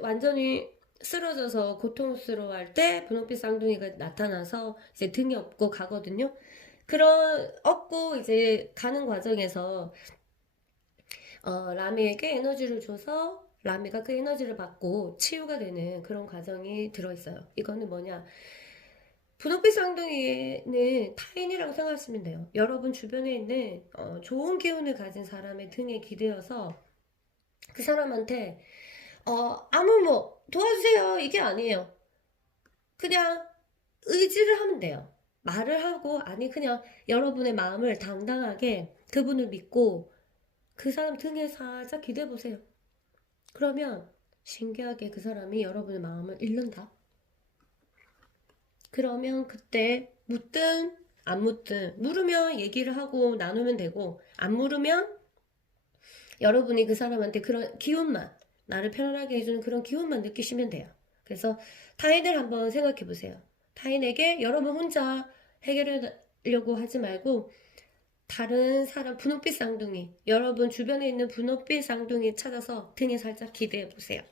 완전히 쓰러져서 고통스러워할 때 분홍빛 쌍둥이가 나타나서 이제 등이 업고 가거든요. 업고 이제 가는 과정에서 라미에게 에너지를 줘서 라미가 그 에너지를 받고 치유가 되는 그런 과정이 들어있어요. 이거는 뭐냐? 분홍빛 쌍둥이는 타인이라고 생각하시면 돼요. 여러분 주변에 있는 좋은 기운을 가진 사람의 등에 기대어서 그 사람한테 도와주세요 이게 아니에요. 그냥 의지를 하면 돼요. 말을 하고 그냥 여러분의 마음을 당당하게 그분을 믿고 그 사람 등에 살짝 기대해 보세요. 그러면 신기하게 그 사람이 여러분의 마음을 읽는다. 그러면 그때 묻든 안 묻든 물으면 얘기를 하고 나누면 되고 안 물으면 여러분이 그 사람한테 그런 기운만 나를 편안하게 해주는 그런 기운만 느끼시면 돼요. 그래서 타인을 한번 생각해 보세요. 타인에게 여러분 혼자 해결하려고 하지 말고 다른 사람 분홍빛 쌍둥이 여러분 주변에 있는 분홍빛 쌍둥이 찾아서 등에 살짝 기대해 보세요.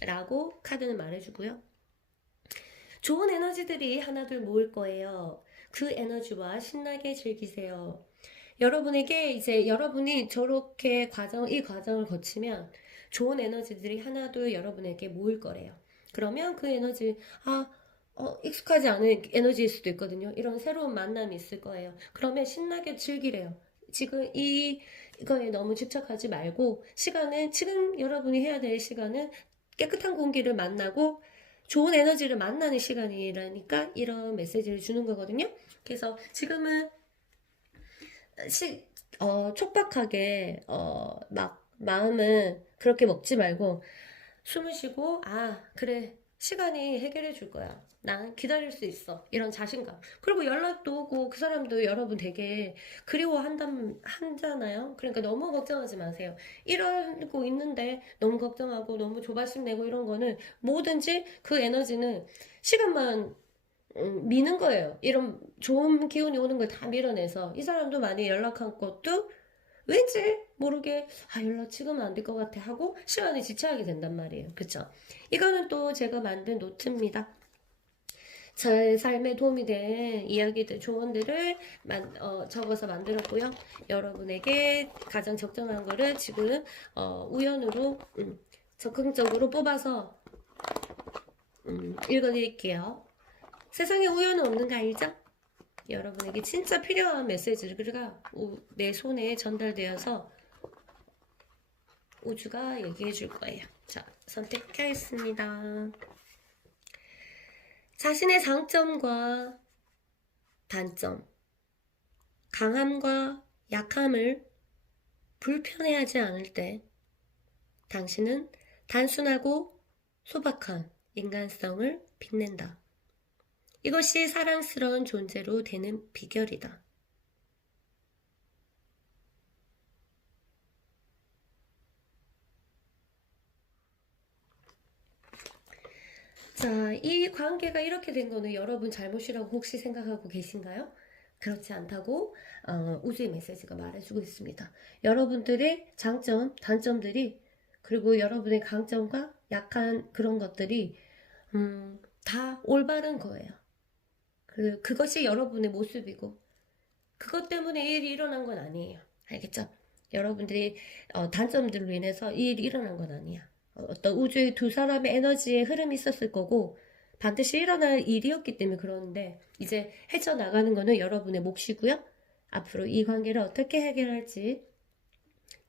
라고 카드는 말해주고요. 좋은 에너지들이 하나둘 모을 거예요. 그 에너지와 신나게 즐기세요. 여러분에게 이제 여러분이 저렇게 이 과정을 거치면 좋은 에너지들이 하나둘 여러분에게 모일 거래요. 그러면 그 에너지, 익숙하지 않은 에너지일 수도 있거든요. 이런 새로운 만남이 있을 거예요. 그러면 신나게 즐기래요. 지금 이거에 너무 집착하지 말고 지금 여러분이 해야 될 시간은 깨끗한 공기를 만나고 좋은 에너지를 만나는 시간이라니까 이런 메시지를 주는 거거든요. 그래서 지금은 촉박하게 막 마음은 그렇게 먹지 말고 숨을 쉬고, 아, 그래. 시간이 해결해 줄 거야. 난 기다릴 수 있어. 이런 자신감. 그리고 연락도 오고 그 사람도 여러분 되게 하잖아요. 그러니까 너무 걱정하지 마세요. 이러고 있는데 너무 걱정하고 너무 조바심 내고 이런 거는 뭐든지 그 에너지는 시간만 미는 거예요. 이런 좋은 기운이 오는 걸 다 밀어내서 이 사람도 많이 연락한 것도 왠지 모르게 연락 지금은 안 될 것 같아 하고 시간이 지체하게 된단 말이에요. 그쵸? 이거는 또 제가 만든 노트입니다. 제 삶에 도움이 된 이야기들, 조언들을 적어서 만들었고요. 여러분에게 가장 적정한 거를 지금 우연으로 적극적으로 뽑아서 읽어드릴게요. 세상에 우연은 없는 거 알죠? 여러분에게 진짜 필요한 메시지가 내 손에 전달되어서 우주가 얘기해 줄 거예요. 자, 선택하겠습니다. 자신의 장점과 단점, 강함과 약함을 불편해하지 않을 때 당신은 단순하고 소박한 인간성을 빛낸다. 이것이 사랑스러운 존재로 되는 비결이다. 자, 이 관계가 이렇게 된 거는 여러분 잘못이라고 혹시 생각하고 계신가요? 그렇지 않다고 우주의 메시지가 말해주고 있습니다. 여러분들의 장점, 단점들이 그리고 여러분의 강점과 약한 그런 것들이 다 올바른 거예요. 그것이 여러분의 모습이고 그것 때문에 이 일이 일어난 건 아니에요. 알겠죠? 여러분들이 단점들로 인해서 이 일이 일어난 건 아니야. 어떤 우주의 두 사람의 에너지의 흐름이 있었을 거고 반드시 일어날 일이었기 때문에 그러는데 이제 헤쳐나가는 거는 여러분의 몫이고요. 앞으로 이 관계를 어떻게 해결할지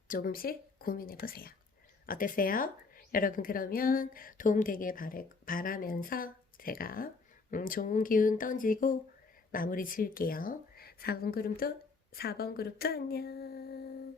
조금씩 고민해 보세요. 어땠어요? 여러분 그러면 도움되길 바라면서 제가 좋은 기운 던지고 마무리 지을게요. 4번 그룹도 안녕.